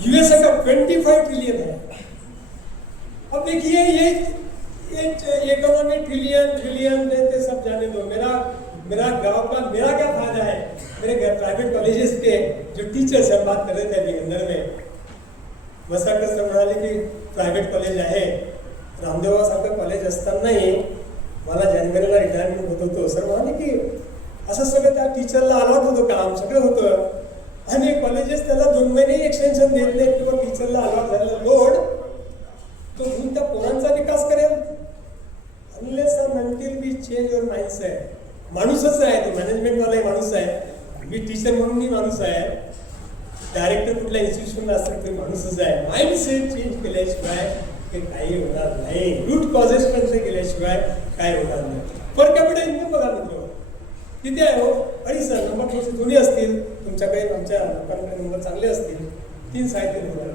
यूएसए का 25 ट्रिलियन है। अब देखिए ये इकोनॉमी ट्रिलियन देते सब जाने दो, मेरा गांव का मेरा क्या फायदा है? मेरे घर प्राइवेट कॉलेजेस के जो टीचर्स हम बात कर रहे थे अभी अंदर में, मसाकर सर म्हणाले की प्रायव्हेट कॉलेज आहे, रामदेवासारखं कॉलेज असतानाही मला जानेवारीला रिटायरमेंट होत होतो, सर म्हणाले की असं सगळं त्या टीचरला अलॉट होतं, काम सगळं होतं, आणि कॉलेजेस त्याला 2 महिने एक्सटेन्शन देत नाही किंवा टीचरला अलॉट झालेला लोड तो होऊन त्या पोरांचा विकास करेल? Unless and until we change your mindset. माणूसच आहे तो, मॅनेजमेंटवालाही माणूस आहे, मी टीचर म्हणूनही माणूस आहे, डायरेक्टर कुठल्या इन्स्टिट्यूशनला असतात ते माणूसच आहे. माइंडसेट चेंज केल्याशिवाय हे काही होणार नाही. रूट कॉजेस पण केल्याशिवाय काय होणार नाही. पर कॅपिटल इन्कम बघा मित्र किती आहे हो? 2.5 नंबर थोडेसे जुने असतील तुमच्याकडे, आमच्या लोकांकडे नंबर चांगले असतील, 3 3.5 होणार.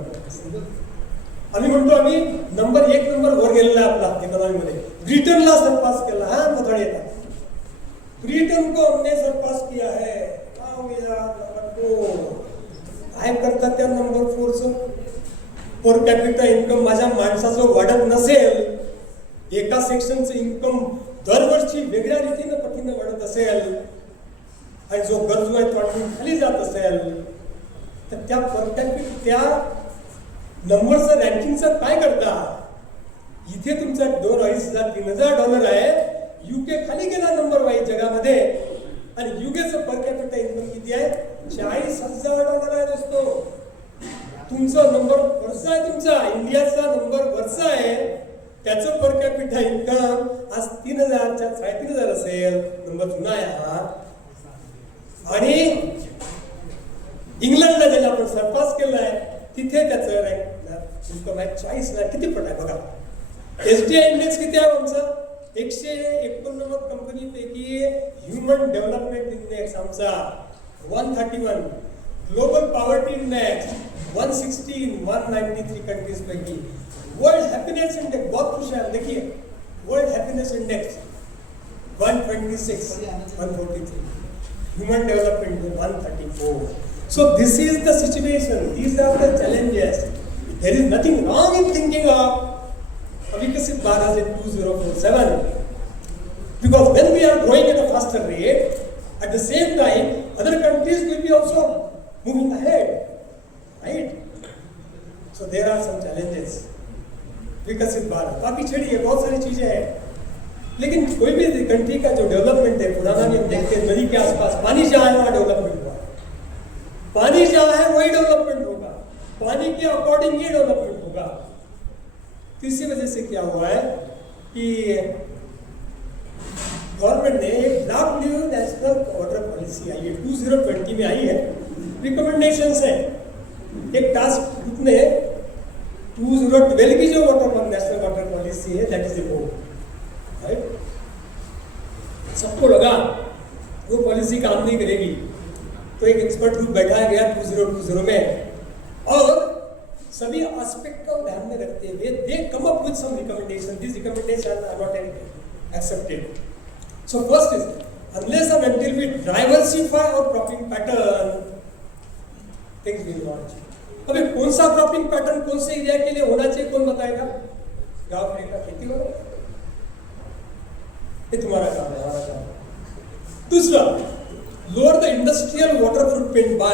आम्ही म्हणतो आम्ही नंबर 1 नंबर वर गेलेला आहे आपला इकॉनॉमीमध्ये. ब्रिटनला सरपास केला. हा मथाडी येतात, ब्रिटन को हमने सरपास किया है. काय करतात त्या नंबर 4चं? पर कॅपिटल इन्कम माझ्या माणसाचं वाढत नसेल, एका सेक्शनचं इन्कम दरवर्षी वेगळ्या रीतीनं पटीनं वाढत असेल आणि जो गरजू आहे तो खाली जात असेल, तर त्या पर कॅपिटल त्या नंबरचं रँकिंगचं काय करता? इथे तुमचा $2,500-3,000 आहे, युके खाली गेला नंबर वाईज जगामध्ये, आणि युकेचं पर कॅपिटल इन्कम किती आहे? $40,000 आहे दोस्तो. तुमचा नंबर वरचा आहे, तुमचा इंडियाचा नंबर वरचा आहे, त्याचं पर कॅपिटल इन्कम आज 3,000 3,500 असेल, नंबर जुना आहे हा. आणि इंग्लंडला ज्याला आपण सरपास केलाय तिथे त्याचं रँक इन्कम आहे 40,000. किती पट आहे बघा. SDI इंडेक्स किती आहे आमचा? 189 कंपनीपैकी ह्युमन डेव्हलपमेंट इंडेक्स आमचा 131. ग्लोबल पॉवर्टी इंडेक्स 116, 193 कंट्रीज पैकी. वर्ल्ड हैप्पीनेस इंडेक्स बहुत खुश है, देखिए world happiness index 126, 143. Human development 134. So this is the situation. These are the challenges. There is nothing wrong in thinking of a Vikasit Bharat in 2047, because when we are growing at a faster rate, at the same time other countries will be also moving ahead, right? So there are some challenges. विकसित भारत काफी छड़ी है, बहुत सारी चीजें हैं, लेकिन कोई भी कंट्री का जो डेवलपमेंट है पुराना भी हम देखते हैं, नदी के आसपास पानी जहाँ है वहाँ डेवलपमेंट हुआ, पानी जहाँ है वही डेवलपमेंट होगा, पानी के अकॉर्डिंग ही डेवलपमेंट होगा. तो इसी वजह से क्या हुआ है कि गवर्नमेंट ने एक draft new national water policy आई है, 2020 में आई है. रिकमेंडेशंस है, एक टास्क ग्रुप ने 2012 की जो नेशनल वाटर पॉलिसी है, that is the goal, right. सबको लगा वो पॉलिसी काम नहीं करेगी, तो एक एक्सपर्ट ग्रुप बैठाया गया 2020 में, और सभी एस्पेक्ट को ध्यान में रखते हुए they come up with some recommendation. This recommendation are not accepted. So first is unless and until we diversify our cropping pattern, things will not change. अभी कौन सा क्रॉपिंग पैटर्न कौन से एरिया के लिए होना चाहिए, कौन बताएगा? गांव में का खेती वाला, ये तुम्हारा काम है, हमारा काम. दूसरा, lower the industrial water footprint by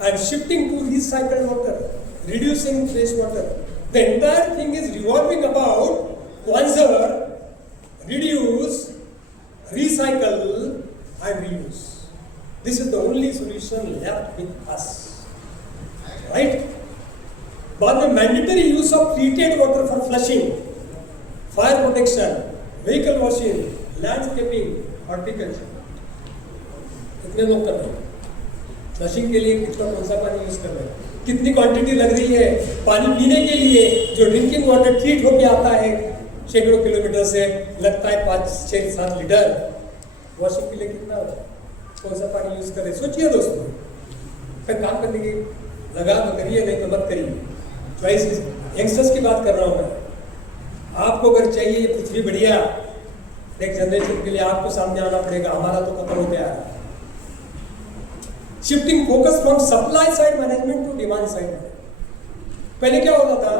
and shifting to recycled water, reducing wastewater. The entire thing is revolving about conserve, reduce, recycle and reuse. This is the only solution left with us, right? बाद में mandatory use of treated water for flushing, fire protection, vehicle washing, landscaping, horticulture. कितने लोग कर रहे हैं flushing के लिए? कितना कौन सा पानी यूज कर रहे हैं? कितनी क्वांटिटी लग रही है पानी पीने के लिए? जो ड्रिंकिंग वाटर ट्रीट होके आता है सैकड़ों किलोमीटर से, लगता है 5, 6, 7 लीटर. वॉशिंग के लिए कितना कौन सा पानी यूज कर रहे हैं? सोचिए दोस्तों, फिर काम करने की लगा तो करिए, नहीं तो मत करिए. चॉइस यंगस्टर्स की बात कर रहा हूँ मैं. आपको अगर चाहिए ये पृथ्वी बढ़िया, नेक्स्ट जनरेशन के लिए आपको सामने आना पड़ेगा. हमारा तो खत्म हो गया. Shifting focus from supply side management to demand side. पहले क्या होता था?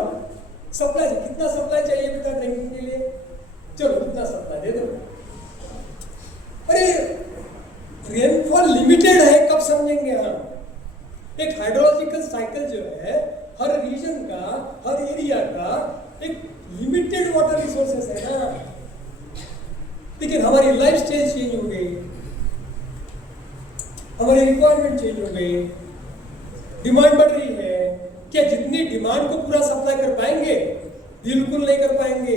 सप्लाई, कितना सप्लाई चाहिए बेटा ड्रिंकिंग के लिए? चलो कितना सप्लाई दे दो. अरे रेनफॉल लिमिटेड है, कब समझेंगे हम? एक हाइड्रोलॉजिकल साइकिल जो है, हर रीजन का, हर एरिया का एक लिमिटेड वाटर रिसोर्सेस है ना. लेकिन हमारी लाइफ स्टाइल चेंज हो गई, हमारी रिक्वायरमेंट चेंज हो गई, डिमांड बढ़ रही है. क्या जितनी डिमांड को पूरा सप्लाई कर पाएंगे बिल्कुल नहीं कर पाएंगे,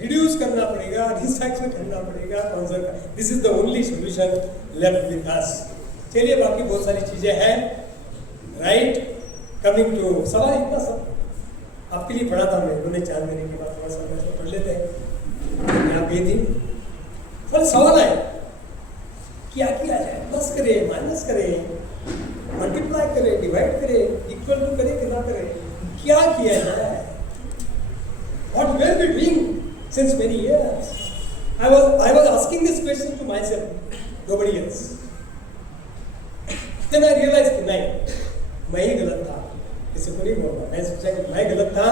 रिड्यूस करना पड़ेगा, रिसाइकिल करना पड़ेगा, कंजर्व करना। This is the only solution left with us. चलिए बाकी बहुत सारी चीजें हैं, राइट। कमिंग टू सवाल इतना सब आपके लिए पढ़ा था मैं, उन्होंने 4 महीने के बाद थोड़ा सा मैं पढ़ लेते हैं। आप ये थी पर सवाल है क्या किया जाए, प्लस करे, माइनस करे, मल्टीप्लाई करे, डिवाइड करे, इक्वल टू करे कि ना करे, क्या किया जाए? What were we doing since many years? I was asking this question to myself, nobody else. Then I realized कि नहीं, मैं ही गलत था, किसी को नहीं बोलना। मैं सोचा कि मैं गलत था,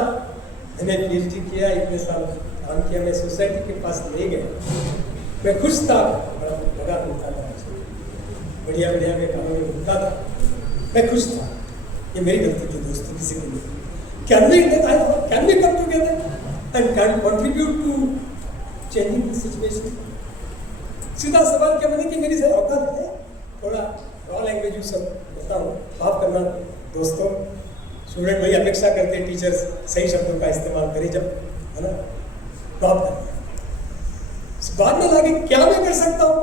मैंने PhD किया, इतने साल काम किया, मैं सोसाइटी के पास नहीं गया, मैं खुश था, लगा मिलता था, बढ़िया बढ़िया के कामों में घूमता था, मैं खुश था। ये मेरी गलती थी दोस्तों, किसी को नहीं। Can we come together and can contribute to changing the situation? सीधा सवाल क्या, मैंने कि मेरी से औकात है, थोड़ा रॉ लैंग्वेज यूज करता हूँ, माफ करना दोस्तों। स्टूडेंट वही अपेक्षा करते हैं टीचर्स सही शब्दों का इस्तेमाल करें जब, है ना, माफ करना। बाद में लगे क्या मैं कर सकता हूँ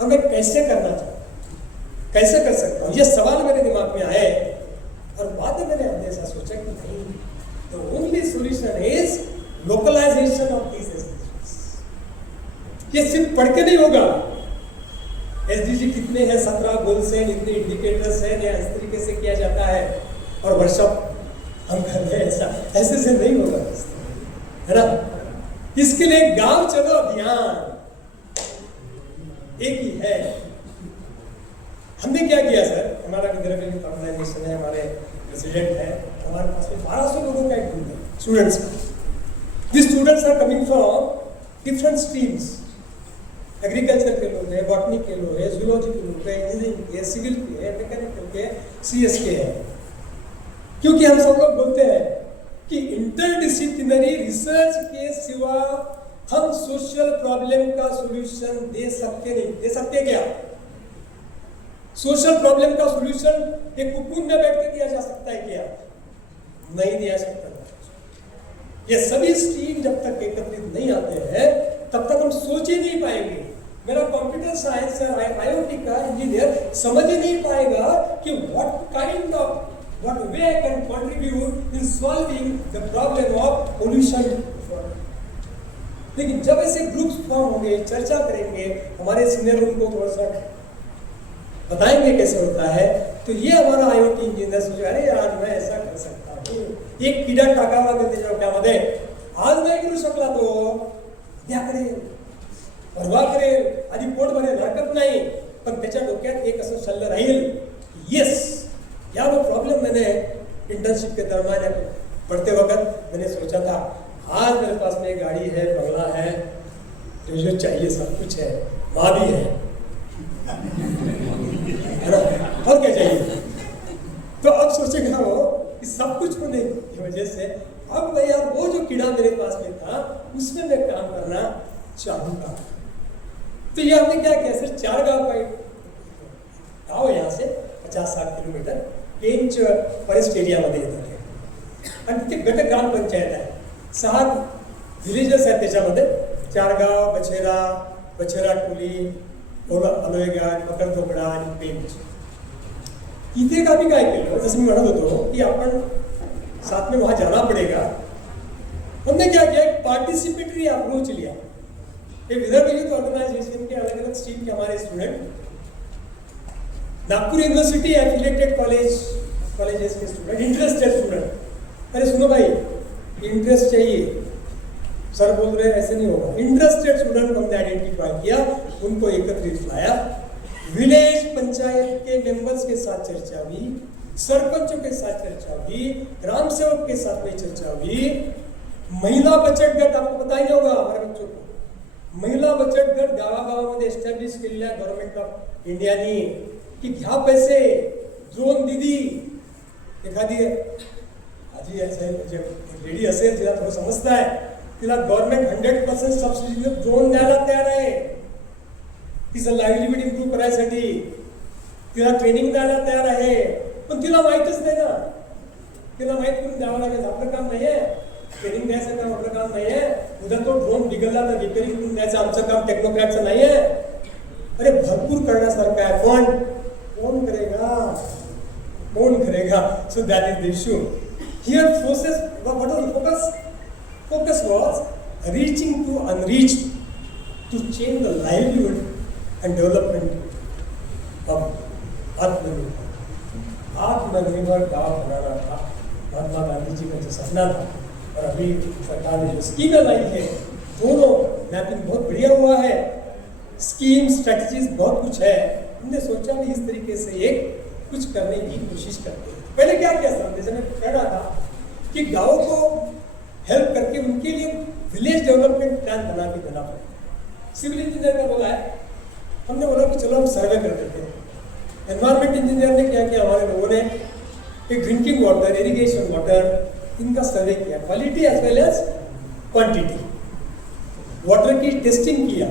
और मैं कैसे करना चाहूँ, कैसे कर सकता हूँ, ये सवाल मेरे दिमाग में आए। और बाद में मैंने हमेशा सोचा कि नहीं, the only solution is localisation of these SDGs. ये सिर्फ पढ़ के नहीं होगा। एसडीजी कितने हैं, 17 गोल्स हैं, इतने इंडिकेटर्स हैं, या इस तरीके से किया जाता है और वर्कशॉप हम कर रहे हैं, ऐसे से नहीं होगा, है ना। इसके लिए गांव चलो अभियान एक ही है। हमने क्या किया सर, हमारा विद्यार्थी ऑर्गेनाइजेशन है, हमारे प्रेसिडेंट है, हमारे पास में 1200 लोगों का एक ग्रुप है, स्टूडेंट्स का। This students are coming from different streams. Agriculture के लोग हैं, बॉटनी के लोग हैं, जूलॉजी के लोग हैं, इंजीनियरिंग के, सिविल के, मैकेनिकल के, सीएस के हैं। क्योंकि हम सब लोग बोलते हैं कि इंटरडिसिप्लिनरी रिसर्च के सिवा हम सोशल प्रॉब्लम का सॉल्यूशन दे सकते नहीं। दे सकते क्या? सोशल प्रॉब्लम का सॉल्यूशन एक कुकुन में बैठ के दिया जा सकता है क्या? नहीं दिया सकता। ये सभी स्ट्रीम जब तक एकत्रित नहीं आते हैं तब तक हम सोच ही नहीं पाएंगे। मेरा कंप्यूटर साइंस आईओटी का इंजीनियर समझ ही नहीं पाएगा कि what way I can contribute in solving the problem of pollution. लेकिन जब ऐसे ग्रुप्स फॉर्म होंगे, चर्चा करेंगे, हमारे सीनियर उनको थोड़ा सा बताएंगे कैसे होता है, तो ये हमारा आईओटी इंजीनियर सोचे अरे यार मैं ऐसा कर सकता हूँ, एक किडा टाकावा देते जाओ क्या मध्ये आज नाही करू शकला तो द्या करेल, परवा करेल, आधी पोट भरेल, हरकत नाही, पण त्याच्या डोक्यात एक असं शल्य राहील, येस या वो प्रॉब्लम मैंने इंटर्नशिप के दरम्यान पढ़ते वक्त मैंने सोचा था आज मेरे पास में गाड़ी है, बंगला है, जो चाहिए सब कुछ है, माँ भी है ना, और क्या चाहिए। तो अब सोचेगा वो कि सब कुछ होने की वजह से अब मैं यार वो जो कीड़ा मेरे पास में था उसमें मैं काम करना चाहूंगा। तो ये हमने क्या किया सर, 4 गांव का गाँव यहाँ से 50-60 किलोमीटर पेंच फॉरेस्ट एरियामध्ये येतात आहे आणि तिथे गट ग्रामपंचायत आहे, 6 विलेजेस आहेत त्याच्यामध्ये, 4 गाव, बछेरा, बछेरा टोली, अलोयगाड, मकरधोकडा आणि पेंच। इथे आम्ही काय केलं, जसं मी म्हणत होतो की आपण साथ में वहां जाना पड़ेगा, हमने क्या किया, एक पार्टिसिपेटरी अप्रोच लिया। एक विदर्भ यूथ ऑर्गेनाइजेशन के अलग अलग स्ट्रीम के हमारे student, Nagpur university affiliated colleges के स्टूडेंट, इंटरेस्टेड स्टूडेंट, अरे सुनो भाई इंटरेस्ट चाहिए, सर बोल रहे हैं ऐसे नहीं होगा, इंटरेस्टेड स्टूडेंट हमने आइडेंटिफाई किया, उनको एकत्रित लाया, विलेज पंचायत के मेंबर्स के साथ चर्चा हुई, सरपंचों के साथ चर्चा हुई, ग्राम सेवक के साथ में चर्चा हुई, महिला बचत गट, आपको पता ही होगा हमारे बच्चों को, महिला बचत गट गावागावामध्ये एस्टॅब्लिश केलेल्या गव्हर्नमेंट ऑफ इंडियानी की घ्या पैसे, ड्रोन दीदी, एखादी आजी असेल, लेडी असेल, तिला थोडं समजत आहे, तिला गव्हर्नमेंट 100% सबसिडी ड्रोन द्यायला तयार आहे, तिचं लाईव्हलीहूड इम्प्रूव्ह करायसाठी तिला ट्रेनिंग द्यायला तयार आहे, पण तिला माहितच नाही ना त्याला माहित करून द्यावं लागेल, आपलं काम नाही आहे. ट्रेनिंग द्यायचं काम आपलं काम नाही आहे. उद्या तो ड्रोन बिघडला तर रिपेअरिंग करून द्यायचं आमचं काम टेक्नोक्रॅटचं नाही आहे. अरे भरपूर करण्यासारखं आहे, पण कौन करेगा? So that is the issue here. Forces, what was the focus? Focus was reaching to unreached to change the livelihood and development of आत्मनिर्भर गांव बनाना था महात्मा गांधी जी का जो सपना था. और अभी सरकार ने जो स्कीमें लाई है, दोनों मैपिंग बहुत बढ़िया हुआ है. स्कीम स्ट्रेटजीज बहुत कुछ है. हमने सोचा भी इस तरीके से एक कुछ करने की कोशिश करते हैं. पहले क्या किया था, जैसे मैं कह रहा था कि गाँव को हेल्प करके उनके लिए विलेज डेवलपमेंट प्लान बना के देना पड़ेगा. सिविल इंजीनियर का बोला है, हमने बोला कि चलो हम सर्वे कर देते हैं. एनवायरमेंट इंजीनियर ने क्या किया, हमारे लोगों ने एक ड्रिंकिंग वाटर, इरिगेशन वाटर, इनका सर्वे किया, quality as well as quantity. Water की टेस्टिंग किया,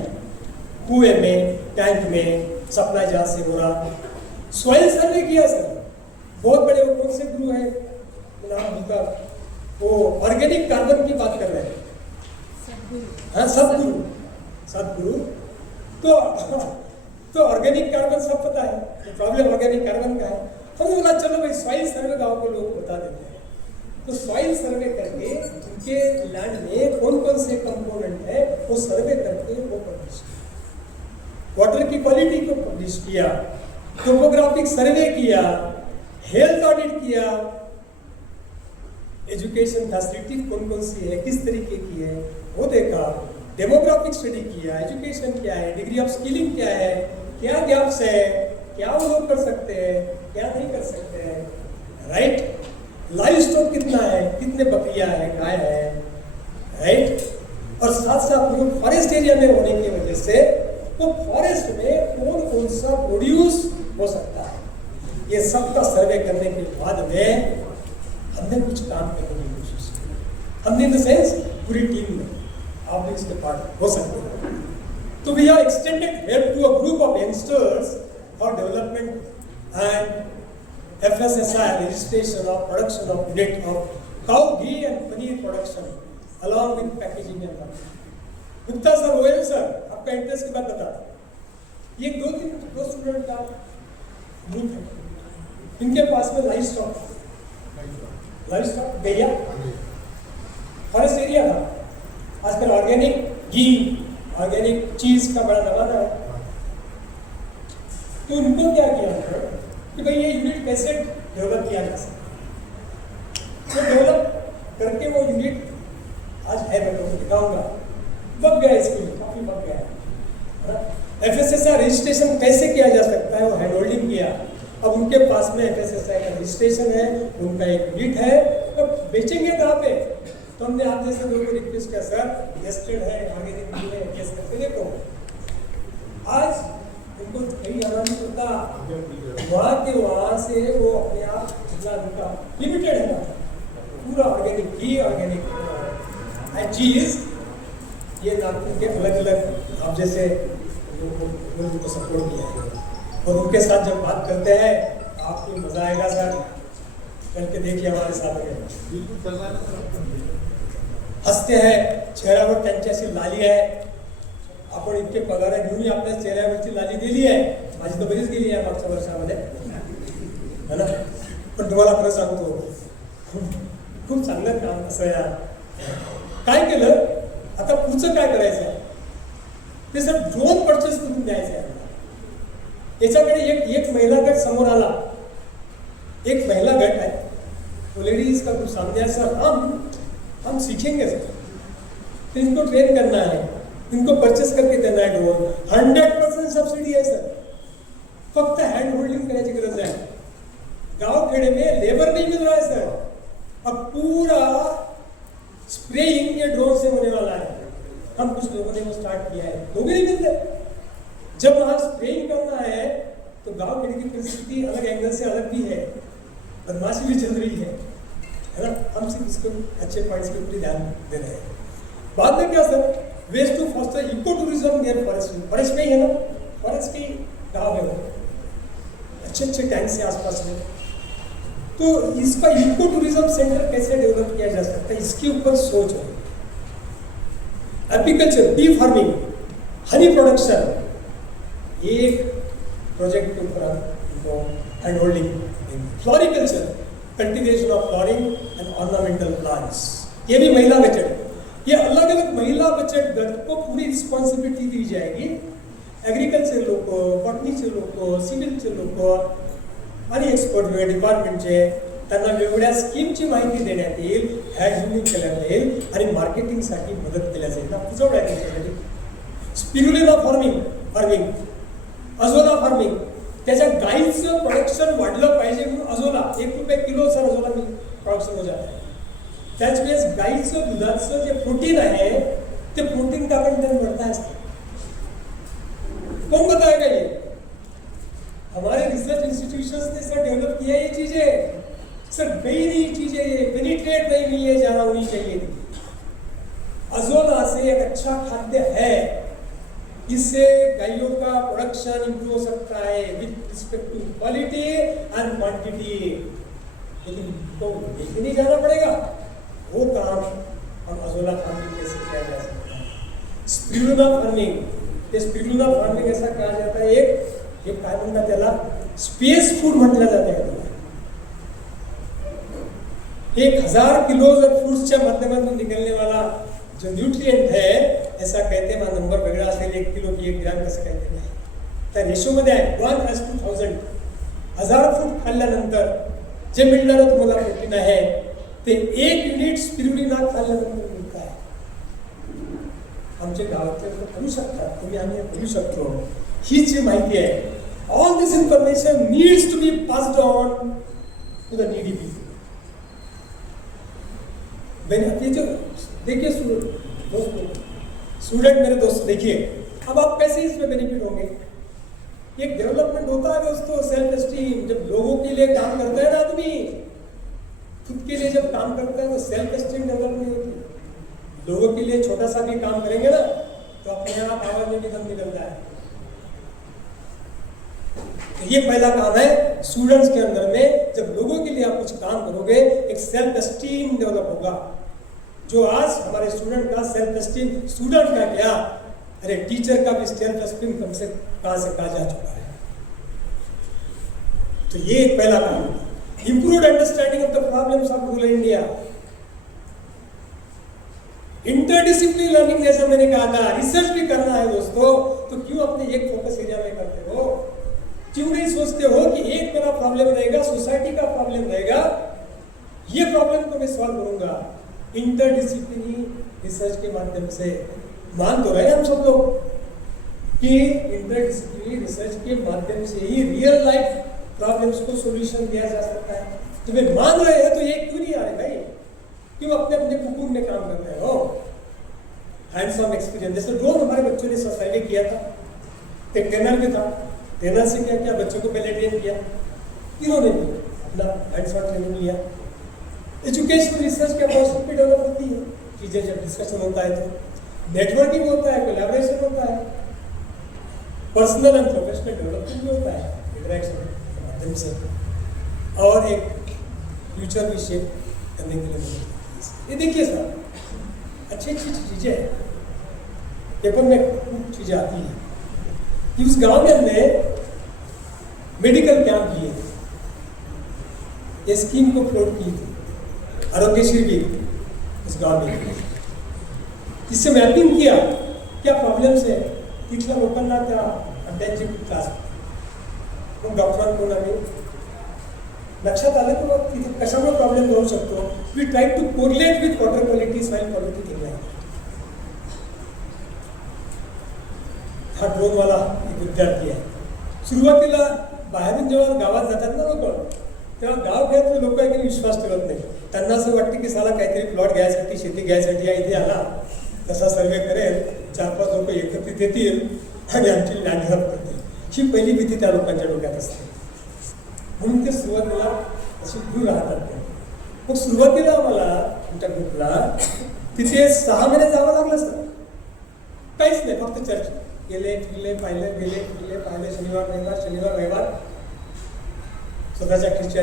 कुएं में, टैंक में, सप्लाई जहाँ से हो रहा. सॉइल सर्वे किया सर, बहुत बड़े वो कौन से गुरु है नाम उनका, वो ऑर्गेनिक कार्बन की बात कर रहे हैं, हाँ सदगुरु. तो ऑर्गेनिक कार्बन सब पता है, प्रॉब्लम ऑर्गेनिक कार्बन का है. हमने बोला चलो भाई सॉइल सर्वे गाँव को लोग बता देते हैं. तो सॉइल सर्वे करके उनके लैंड में कौन कौन से कंपोनेंट है वो सर्वे करके वो पब्लिश किया. वाटर की क्वालिटी को पब्लिश किया, टोपोग्राफिक सर्वे किया, हेल्थ ऑडिट किया, एजुकेशन फैसिलिटी कौन कौन सी है, किस तरीके की है वो देखा, डेमोग्राफिक स्टडी किया, एजुकेशन क्या है, डिग्री ऑफ स्किलिंग क्या है, क्या गैप्स है, क्या वो लोग कर सकते हैं, क्या नहीं कर सकते हैं, राइट. लाइव स्टॉक कितना है, कितने बकरियां है, गाय है, राइट. और साथ साथ में फॉरेस्ट एरिया में होने की वजह से वो फॉरेस्ट में कौन कौन सा प्रोड्यूस हो सकता है, ये सब का सर्वे करने के बाद में हमने कुछ काम करने की कोशिश की. हमने इन द सेंस पूरी टीम में, आप भी इसके पार्ट हो सकते हैं. तो we are extended help to a group of youngsters for development and FSSI registration of production of unit of cow ghee and paneer production along with packaging and marketing. Gupta sir, ओएल sir, आपका interest की बात बता. ये दो student का group है, इनके पास में लाइव स्टॉक गैया फॉरेस्ट एरिया था. आजकल ऑर्गेनिक घी, ऑर्गेनिक चीज का बड़ा जमाना है. तो उनको क्या किया कि भाई ये यूनिट कैसे डेवलप किया जा सकता. तो डेवलप करके वो यूनिट आज है, मैं आपको दिखाऊंगा. बग गया स्कूल, काफी बग गया. FSSI रजिस्ट्रेशन कैसे किया जा सकता है वो हैंड होल्डिंग किया. अब उनके पास में FSSI का रजिस्ट्रेशन है, उनका एक यूनिट है. अब बेचेंगे कहाँ पे? तो हमने आप जैसे लोगों को रिक्वेस्ट किया, सर टेस्टेड है, आगे देखिए केस करके देखो. आज उनको कहीं आना नहीं पड़ता, वहाँ के वहाँ से वो अपने आप जितना उनका लिमिटेड है ना, पूरा ऑर्गेनिक घी, ऑर्गेनिक चीज, ये नागपुर के अलग अलग आप जैसे लोगों को सपोर्ट किया है. और उनके साथ जब बात करते हैं आपको मजा आएगा सर, करके देखिए हमारे साथ हसते हैं, चेहऱ्यावर त्यांच्याशी लाली आहे. आपण इतके पगार घेऊन आपल्या चेहऱ्यावरची लाली गेली आहे, माझी तर बरीच गेली आहे मागच्या वर्षामध्ये, है ना. पण तुम्हाला खरं सांगतो खूप चांगलं काम असं यार. काय केलं, आता पुढचं काय करायचं आहे ते सर ड्रोन परचेस करून द्यायचं आहे. याच्याकडे एक महिला गट समोर आला, एक महिला गट है, वो लेडीज का कुछ सामने, सर हम सीखेंगे सर, तो इनको ट्रेन करना है, इनको परचेस करके देना है ड्रोन. 100% सब्सिडी है सर, फक्त हैंड होल्डिंग करायची गरज आहे. गांव खेड़े में लेबर नहीं मिल रहा है सर. अब पूरा स्प्रेइंग ये ड्रोन से होने वाला है. हम कुछ लोगों ने वो स्टार्ट किया है, लोग नहीं मिलते. जब वहां स्प्रेइंग करना है तो गांव खेड़े की परिस्थिति अलग एंगल से अलग भी है, बदमाशी भी चल रही है ना. हम सिर्फ इसको अच्छे पॉइंट्स के ऊपर ध्यान दे रहे हैं. बाद में क्या sir, waste to foster eco tourism near forest में ही है ना, फॉरेस्ट की गाँव है वो, अच्छे अच्छे टैंक से आसपास में. तो इसका इको टूरिज्म सेंटर कैसे डेवलप किया जा सकता है, इसके ऊपर सोच है। Apiculture, bee farming, honey production, एक प्रोजेक्ट के ऊपर हमको hand holding. Floriculture, cultivation of flooring and ornamental plants, ये भी महिला बजट, ये अलग अलग महिला बचत गट को पूरी रिस्पॉन्सिबिलिटी दी जाएगी। ॲग्रिकल्चर लोक, बॉटनीचे लोक, सिव्हिलचे लोक आणि एक्सपर्ट डिपार्टमेंटचे, त्यांना वेगवेगळ्या स्कीमची माहिती देण्यात येईल, हँड होल्डिंग केल्यात येईल आणि मार्केटिंगसाठी मदत केल्या जाईल, पुजवण्यात येईल। स्पिरुलिना फार्मिंग, अजोला फार्मिंग, त्याच्या गाईचं प्रोडक्शन वाढलं पाहिजे म्हणून अजोला ₹1 किलो सर अजोला मी प्रोडक्शन हो जात आहे। त्याच वेळेस गाईचं दुधाचं जे प्रोटीन आहे ते प्रोटीन का कंटेंट बढ़ता है, कौन बताएगा ये? हमारे रिसर्च इंस्टीट्यूशंस ने सर डेवलप किया ये चीजें, सर नई नई चीजें, ये पेनिट्रेट नहीं हुई है, जहाँ होनी चाहिए थी। अजोला से एक अच्छा खाद्य है, इससे गायों का प्रोडक्शन इंप्रूव हो सकता है with respect to quality and quantity, लेकिन तो लेके नहीं जाना पड़ेगा, वो काम हम अजोला फार्मिंग कैसे किया जा सकता है। स्पिरुलिना फार्मिंग, ये स्पिरुलिना फार्मिंग ऐसा कहा जाता है, एक काय म्हणतात त्याला, स्पेस फूड म्हटलं जातं है। 1000 किलो फ्रूट्सच्या माध्यमातून निकलने वाला जो न्यूट्रिएंट है, ऐसा कहते हैं, नंबर वेगळा असेल, 1 किलो की 1 ग्रॅम कसं काहीतरी आहे, त्या रेशोमध्ये आहे 1:1000। 1000 फ्रूट खाल्ल्यानंतर जे मिळणारं तुम्हाला प्रोटीन आहे ते 1 युनिट स्पिरुलिना खाल्ल्यानंतर मिळत आहे। आमच्या गावातले लोक करू शकतात, तुम्ही आम्ही करू शकतो, ही जी माहिती आहे, all this information needs to be passed on to the needy people. देखिए स्टूडेंट मेरे दोस्त, देखिए अब आप कैसे इसमें बेनिफिट होंगे। एक डेवलपमेंट होता है दोस्तों, सेल्फ एस्टीम, जब लोगों के लिए काम करता है ना आदमी, खुद के लिए जब काम करता है तो सेल्फ एस्टीम डेवलप नहीं होती। लोगों के लिए छोटा सा भी काम करेंगे ना तो अपने आप आवाज में भी दम निकलता है। तो ये पहला काम है स्टूडेंट्स के अंदर में, जब लोगों के लिए आप कुछ काम करोगे एक सेल्फ एस्टीम डेवलप होगा। जो आज हमारे स्टूडेंट का सेल्फ एस्टीम, स्टूडेंट का क्या, अरे टीचर का भी सेल्फ एस्टीम कम से कहां से कहा जा चुका है। तो ये एक पहला काम है, improved understanding of the problems of rural India. Interdisciplinary learning, जैसा मैंने कहा था, रिसर्च भी करना है दोस्तों, तो क्यों अपने एक फोकस एरिया में करते हो? क्यों नहीं सोचते हो कि एक मेरा प्रॉब्लम रहेगा, सोसाइटी का प्रॉब्लम रहेगा, ये प्रॉब्लम को मैं सॉल्व करूंगा इंटरडिसिप्लिनरी रिसर्च के माध्यम से। मान तो रहे हम सब लोग कि इंटरडिसिप्लिनरी रिसर्च के माध्यम से ही रियल लाइफ प्रॉब्लम्स को सॉल्यूशन दिया जा सकता है। तुम्हें मान रहे हैं तो ये क्यों नहीं आ रहे भाई, क्यों अपने अपने कुकुर में काम कर रहे हो? हैंड्स ऑन एक्सपीरियंस, जैसे ड्रोन हमारे बच्चों ने सर्वे किया था, एक ट्रेनर भी था, ट्रेनर से क्या किया, बच्चों को पहले ट्रेन किया, इन्होंने भी अपना हैंड्स ऑन ट्रेनिंग लिया। एजुकेशनल रिसर्च के प्रोसेस भी डेवलप होती है, चीजें जब डिस्कशन होता है तो नेटवर्किंग होता है, कोलैबोरेशन होता है, पर्सनल एंड प्रोफेशनल डेवलपमेंट भी होता है इंटरेक्शन के माध्यम से, और एक फ्यूचर भी शेप करने के लिए। ये देखिए सर, अच्छी अच्छी चीजें हैं, पेपर में कुछ चीजें आती हैं कि उस गांव में हमने मेडिकल कैंप किए, ये स्कीम को फ्लोट की थी, आरोग्यश्री भी उस गांव में, इससे मैपिंग किया क्या प्रॉब्लेम्स आहे, तिथल्या लोकांना त्या अड्ड्यांची क्लास मग डॉक्टरांकडून आम्ही लक्षात आलं की मग तिथे कशामुळे प्रॉब्लेम राहू शकतो. We try to correlate with water quality, soil quality thing आहे. हा ड्रोनवाला एक विद्यार्थी आहे. सुरुवातीला बाहेरून जेव्हा गावात जातात ना लोक, तेव्हा गाव खेळातले लोक काही विश्वास ठेवत नाही. त्यांना असं वाटतं की साला काहीतरी प्लॉट घ्यायसाठी, शेती घ्यायसाठी इथे आला, तसा सर्वे करेल, 4-5 लोक एकत्रित येतील आणि आमची लँड ग्रॅब करतील. ही पहिली भीती त्या लोकांच्या डोक्यात असते. म्हणून ते सुरुवातीला अशी दूर राहतात. मग सुरुवातीला आम्हाला आमच्या ग्रुपला तिथे 6 महिने जावं लागलं असतं. काहीच नाही, फक्त चर्चा. गेले फिरले पाहिले, गेले फिरले पाहिले, शनिवार रविवार स्वतःच्या खिडच्या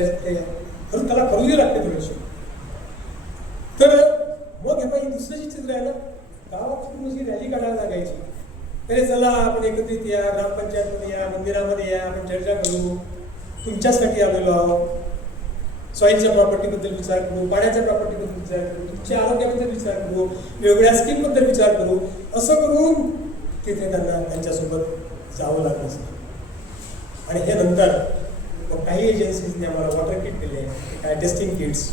खरं त्याला करूही लागते थोडीशी. तर मग हे पाहिजे दुसरं जे चित्र आहे ना, गावात पूर्ण अशी रॅली काढायला लागायची. अरे चला आपण एकत्रित या, ग्रामपंचायतमध्ये या, मंदिरामध्ये या, आपण चर्चा करू, तुमच्यासाठी आलेलो आहोत, सॉईलच्या प्रॉपर्टीबद्दल विचार करू, पाण्याच्या प्रॉपर्टीबद्दल विचार करू, तुमच्या आरोग्याबद्दल विचार करू, वेगवेगळ्या स्कीमबद्दल विचार करू, असं करून तिथे त्यांना त्यांच्यासोबत जावं लागलं असतं. आणि हे नंतर मग काही एजन्सीजने आम्हाला वॉटर किट दिले, काय टेस्टिंग किट्स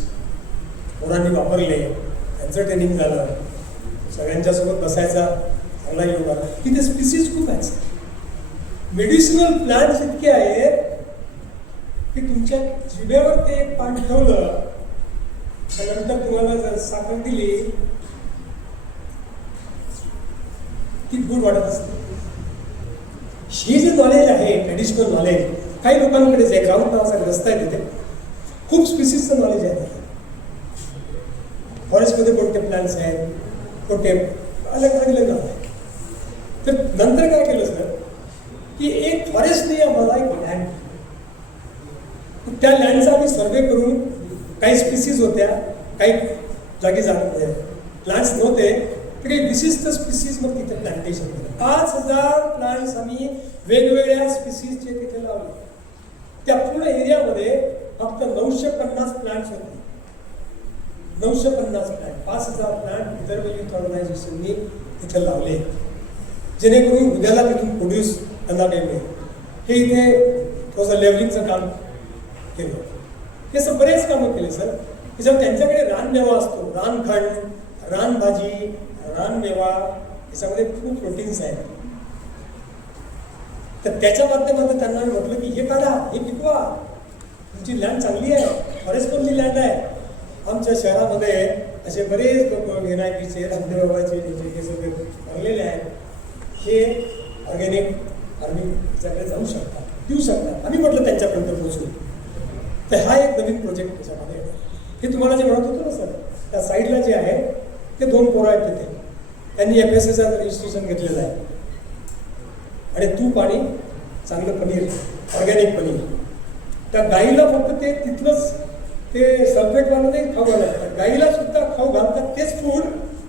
कोणाने वापरले, त्यांचं ट्रेनिंग झालं, सगळ्यांच्यासोबत बसायचा चांगला योग आला. तिथे स्पीसीज खूप आहेत. मेडिसिनल प्लांट्स इतके आहेत की तुमच्या जिभेवर ते एक पान ठेवलं त्यानंतर तुम्हाला जर साखर दिली ती गुड वाटत असते. हे जे नॉलेज आहे, ट्रेडिशनल नॉलेज, काही लोकांकडेच आहे. ग्राउंड नावाचा ग्रस्त आहे तिथे, खूप स्पीसीजचं नॉलेज आहे. फॉरेस्टमध्ये कोणते प्लांट्स आहेत, कोणते अलग अलग नाव आहे. तर नंतर काय केलं सर की एक फॉरेस्टने आम्हाला एक लँड, त्या लँडचा आम्ही सर्वे करून, काही स्पीसीज होत्या, काही जागी प्लांट्स नव्हते, तर काही विशिष्ट स्पीसीज मग तिथे प्लांटेशन केलं. 5,000 प्लांट्स आम्ही वेगवेगळ्या स्पीसीजचे तिथे लावले. त्या पूर्ण एरियामध्ये फक्त 950 प्लांट्स होते. 950 प्लांट, 5,000 प्लांट रिझर्व युथ ऑर्गनायझेशननी तिथे लावले, जेणेकरून उद्याला तिथून प्रोड्यूस त्यांना काही मिळेल. हे इथे थोडंसं लेवलिंगचं काम केलं. हे असं बरेच कामं केले सर. त्याच्यावर त्यांच्याकडे रानमेवा असतो, रानखंड, रानभाजी, रानमेवा, याच्यामध्ये खूप प्रोटीन्स आहेत. तर त्याच्या माध्यमातून त्यांना म्हटलं की हे काढा, हे पिकवा, तुमची लँड चांगली आहे, फॉरेस्ट मधली लँड आहे. आमच्या शहरामध्ये असे बरेच लोक गिरायकीचे, रामदेवाचे हे सगळे भरलेले आहेत. हे ऑर्गॅनिक फार्मिंगच्याकडे जाऊ शकतात, देऊ शकतात. आम्ही म्हटलं त्यांच्यापर्यंत पोहोचू. तर हा एक नवीन प्रोजेक्ट त्याच्यामध्ये. हे तुम्हाला जे म्हणत होतो ना सर, त्या साईडला जे आहे ते 2 पोरं आहेत तिथे. त्यांनी FSSचं रजिस्ट्रेशन घेतलेलं आहे. आणि तूप आणि चांगलं पनीर, ऑर्गॅनिक पनीर. त्या गाईला फक्त ते तिथलंच ते सल्फेटवालं नाही खाऊ घालतात, गाईला सुद्धा खाऊ घालतात तेच फूड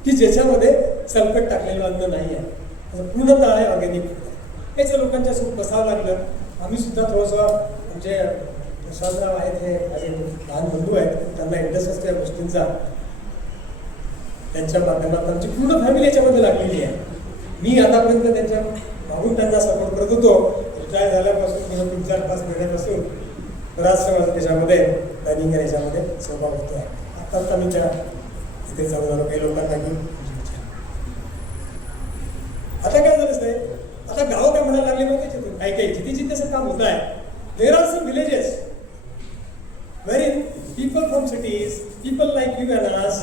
की ज्याच्यामध्ये सल्फेट टाकलेलं अन्न नाही आहे. पूर्णतः आहे ऑर्गॅनिक. याच्या लोकांच्या सोबत बसावं लागलं. आम्ही सुद्धा थोडंसं, आमचे प्रशांतराव आहेत, हे माझे लहान बंधू आहेत, त्यांना इंटरेस्ट असतो या गोष्टींचा. त्यांच्या माध्यमातून आमची पूर्ण फॅमिली याच्यामध्ये लागलेली आहे. मी आतापर्यंत त्यांच्या मागून त्यांना सपोर्ट करत होतो. रिटायर झाल्यापासून किंवा 3-4-5 महिन्यापासून बराचसा माझा त्याच्यामध्ये प्लॅनिंग याच्यामध्ये सहभाग होतो आहे. आत्ताच आम्ही त्या तिथे जाऊन आलो काही लोकांना घेऊन. आता काय झालं साहेब, आता गाव काय म्हणायला लागले माहिती तिथून काही काही जिथे जिथे असं काम होत आहे. There are some villages wherein people from cities, people like you and us,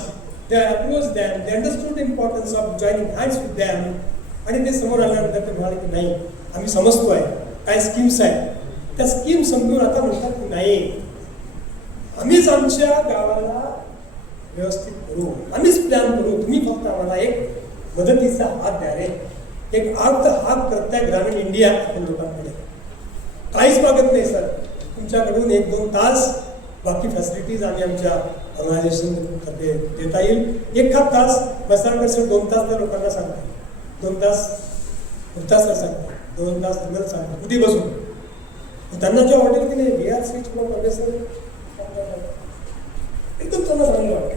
they approached them, they understood the importance of joining hands with them. आणि ते समोर आल्यानंतर ते म्हणाले की नाही, आम्ही समजतोय काय स्कीम्स आहेत, त्या स्कीम समजून आता म्हणतात की नाही, आम्हीच आमच्या गावाला व्यवस्थित करू, आम्हीच प्लॅन करू, तुम्ही फक्त आम्हाला एक मदतीचा हात द्या रे. एक अर्थ हात करताय ग्रामीण इंडिया आपण लोकांकडे. काहीच मागत नाही सर, तुमच्याकडून 1-2 तास बाकी फॅसिलिटीज आम्ही आमच्या ऑर्गनायझेशन देता येईल. 1 तास बसणार सर, 2 तास त्या लोकांना सांगतात, 2 तास पुरताच सांगतात, 2 तास त्यांना सांगतात कुठे बसून. त्यांना जे ऑर्डर केले VR स्विच सर एकदम त्यांना चांगलं वाटतं.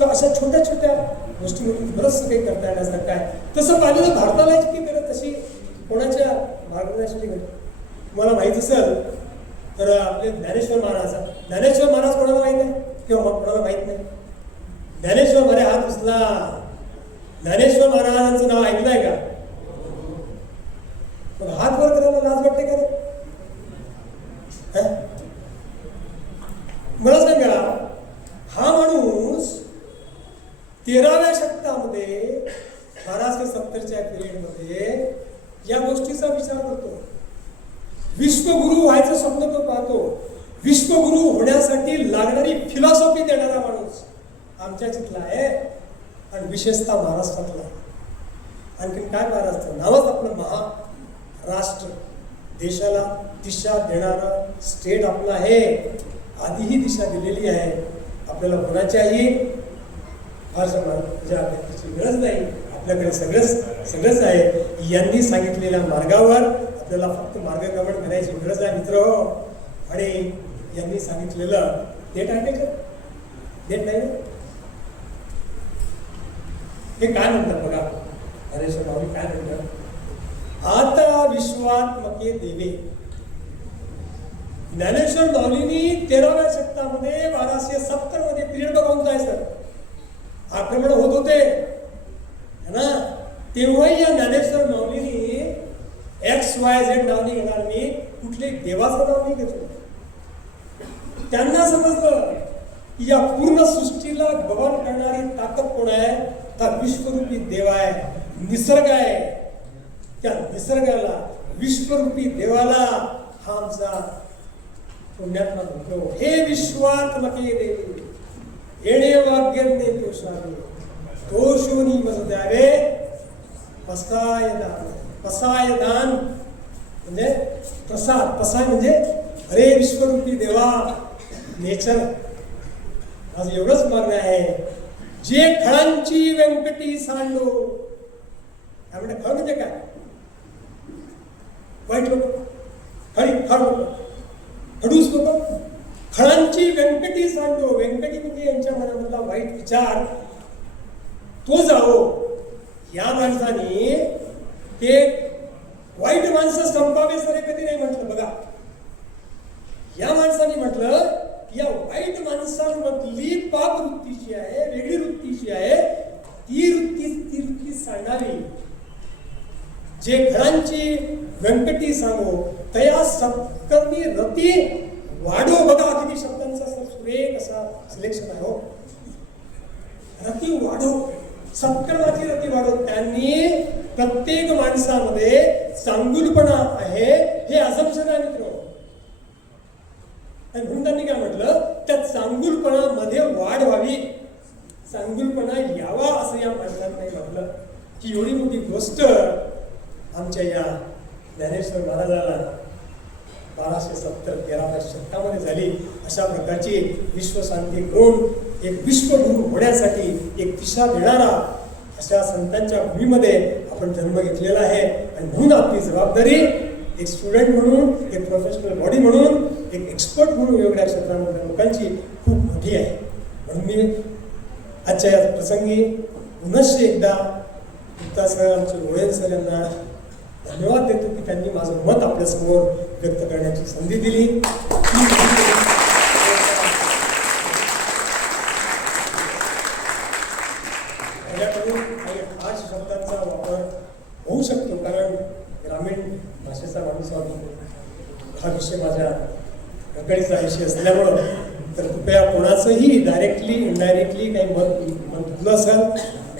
तर अशा छोट्या छोट्या गोष्टीमधून बरंचसं काही करता येण्यासारखं आहे. तसं पाहिलं भारताला इतकी करत तशी कोणाच्या मार्गदर्शनाची गरज. तुम्हाला माहीत असेल तर आपले ज्ञानेश्वर महाराज कोणाला माहीत नाही किंवा कोणाला माहीत नाही. ज्ञानेश्वर महाराज हात उचला. ज्ञानेश्वर महाराजांचं नाव ऐकलं आहे का? मग हात वर करायला लाज वाटते का रे? मला सांगा, हा माणूस 13व्या शतकामध्ये 1270च्या पिरियडमध्ये या गोष्टीचा विचार करतो. विश्वगुरु व्हायचं स्वप्न तो पाहतो. विश्वगुरु होण्यासाठी लागणारी फिलॉसॉफी देणारा माणूस आमच्या चितला आहे. आणि विशेषतः महाराष्ट्रातला. आणखीन काय महाराष्ट्र नावच आपलं महाराष्ट्र, देशाला दिशा देणारं स्टेट आपलं आहे. आधीही दिशा दिलेली आहे. आपल्याला कोणाच्याही फारसं म्हणजे अभ्यासाची गरज नाही, आपल्याकडे सगळंच आहे. यांनी सांगितलेल्या मार्गावर आपल्याला फक्त मार्गक्रमण करायची गरज आहे मित्र. आणि यांनी सांगितलेलं डेट आहे का? डेट नाही. हे काय म्हणतात बघा, ज्ञानेश्वर माऊली काय म्हणतात, आता विश्वात्मके देवे. ज्ञानेश्वर माऊलींनी 13व्या शतकामध्ये 1270 मध्ये पिरियड बघून आहे सर, आक्रमण होत होते ना, तेव्हाही या ज्ञानेश्वर माऊलींनी XYZ नाव नाही घेणार मी, कुठले देवाचं नाव नाही घेतलं. त्यांना समजलं की या पूर्ण सृष्टीला भगवान करणारी ताकद कोण आहे, तर विश्वरूपी देव आहे, निसर्ग आहे. त्या निसर्गाला, विश्वरूपी देवाला हा आमचा पुण्यात्मा म्हणतो. हे विश्वात्मके देवी येणे वाग्यज्ञे दोषावे, दोषोनी मज द्यावे पसायदान म्हणजे प्रसाद. पसाय म्हणजे अरे विश्वरूपी देवा, नेचर. माझं एवढंच मागणं आहे, जे खळांची व्यंकटी सांडो. काय म्हणते खळ म्हणजे काय? वाईट लोक, खळी खळ लोक, खडूस लोक. खळांची व्यंकटी सांडो. व्यंकटी म्हणजे यांच्या मनामधला वाईट विचार तो जावो. या माणसाने ते वाईट माणसं संपावे सरे कधी नाही म्हटलं बघा. या माणसाने म्हटलं या वाईट माणसांमधली पाप वृत्ती जी आहे, वेगळी वृत्ती जी आहे, ती वृत्ती सांडावी. जे घरांची व्यंकटी सांगो तया सत्कर्मी रती वाढो. बघा किती शब्दांचा सुरेख असा सिलेक्शन आहे हो. रती वाढो, सत्कर्माची रती वाढो. त्यांनी प्रत्येक माणसामध्ये चांगुलपणा आहे हे अझम्पशन आहे मित्र. आणि म्हणून त्यांनी काय म्हटलं, त्या चांगुलपणामध्ये वाढ व्हावी, चांगुलपणा यावा असं या माणसाने म्हटलं. की एवढी मोठी गोष्ट आमच्या या ज्ञानेश्वर महाराजाला 1270-13व्या शतकामध्ये झाली. अशा प्रकारची विश्वशांती करून एक विश्वगुरु होण्यासाठी एक दिशा देणारा अशा संतांच्या भूमीमध्ये आपण जन्म घेतलेला आहे. आणि म्हणून आपली जबाबदारी एक स्टुडंट म्हणून, एक प्रोफेशनल बॉडी म्हणून, एक एक्सपर्ट म्हणून वेगवेगळ्या क्षेत्रांमधल्या लोकांची खूप मोठी आहे. म्हणून मी आजच्या या प्रसंगी पुनश्च एकदा गुप्ता सर, आमचे गोयल सर यांना धन्यवाद देतो की त्यांनी माझं मत आपल्यासमोर व्यक्त करण्याची संधी दिली. माझ्याकडून काही खास शब्दांचा वापर होऊ शकतो, कारण ग्रामीण भाषेचा माणूस हा विषय माझ्या कळीचा विषय असल्यामुळं. तर कृपया कोणाचंही डायरेक्टली इनडायरेक्टली काही मत दुखलं असेल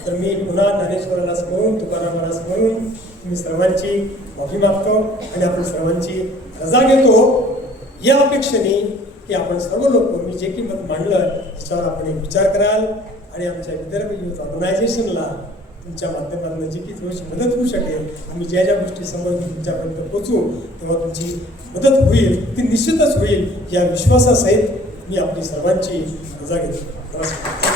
तर मी पुन्हा ज्ञानेश्वराला स्मरून, तुकारामाला स्मरून तुम्ही सर्वांची माफी मागतो आणि आपण सर्वांची रजा घेतो या अपेक्षेने की आपण सर्व लोक मी जे की मत मांडलं त्याच्यावर आपण एक विचार कराल आणि आमच्या विदर्भ युथ ऑर्गनायझेशनला तुमच्या माध्यमातून जी की थोडीशी मदत होऊ शकेल, आम्ही ज्या ज्या गोष्टी समोर तुमच्यापर्यंत पोचू तेव्हा तुमची मदत होईल, ती निश्चितच होईल या विश्वासासहित मी आपली सर्वांची रजा घेतो. नमस्कार.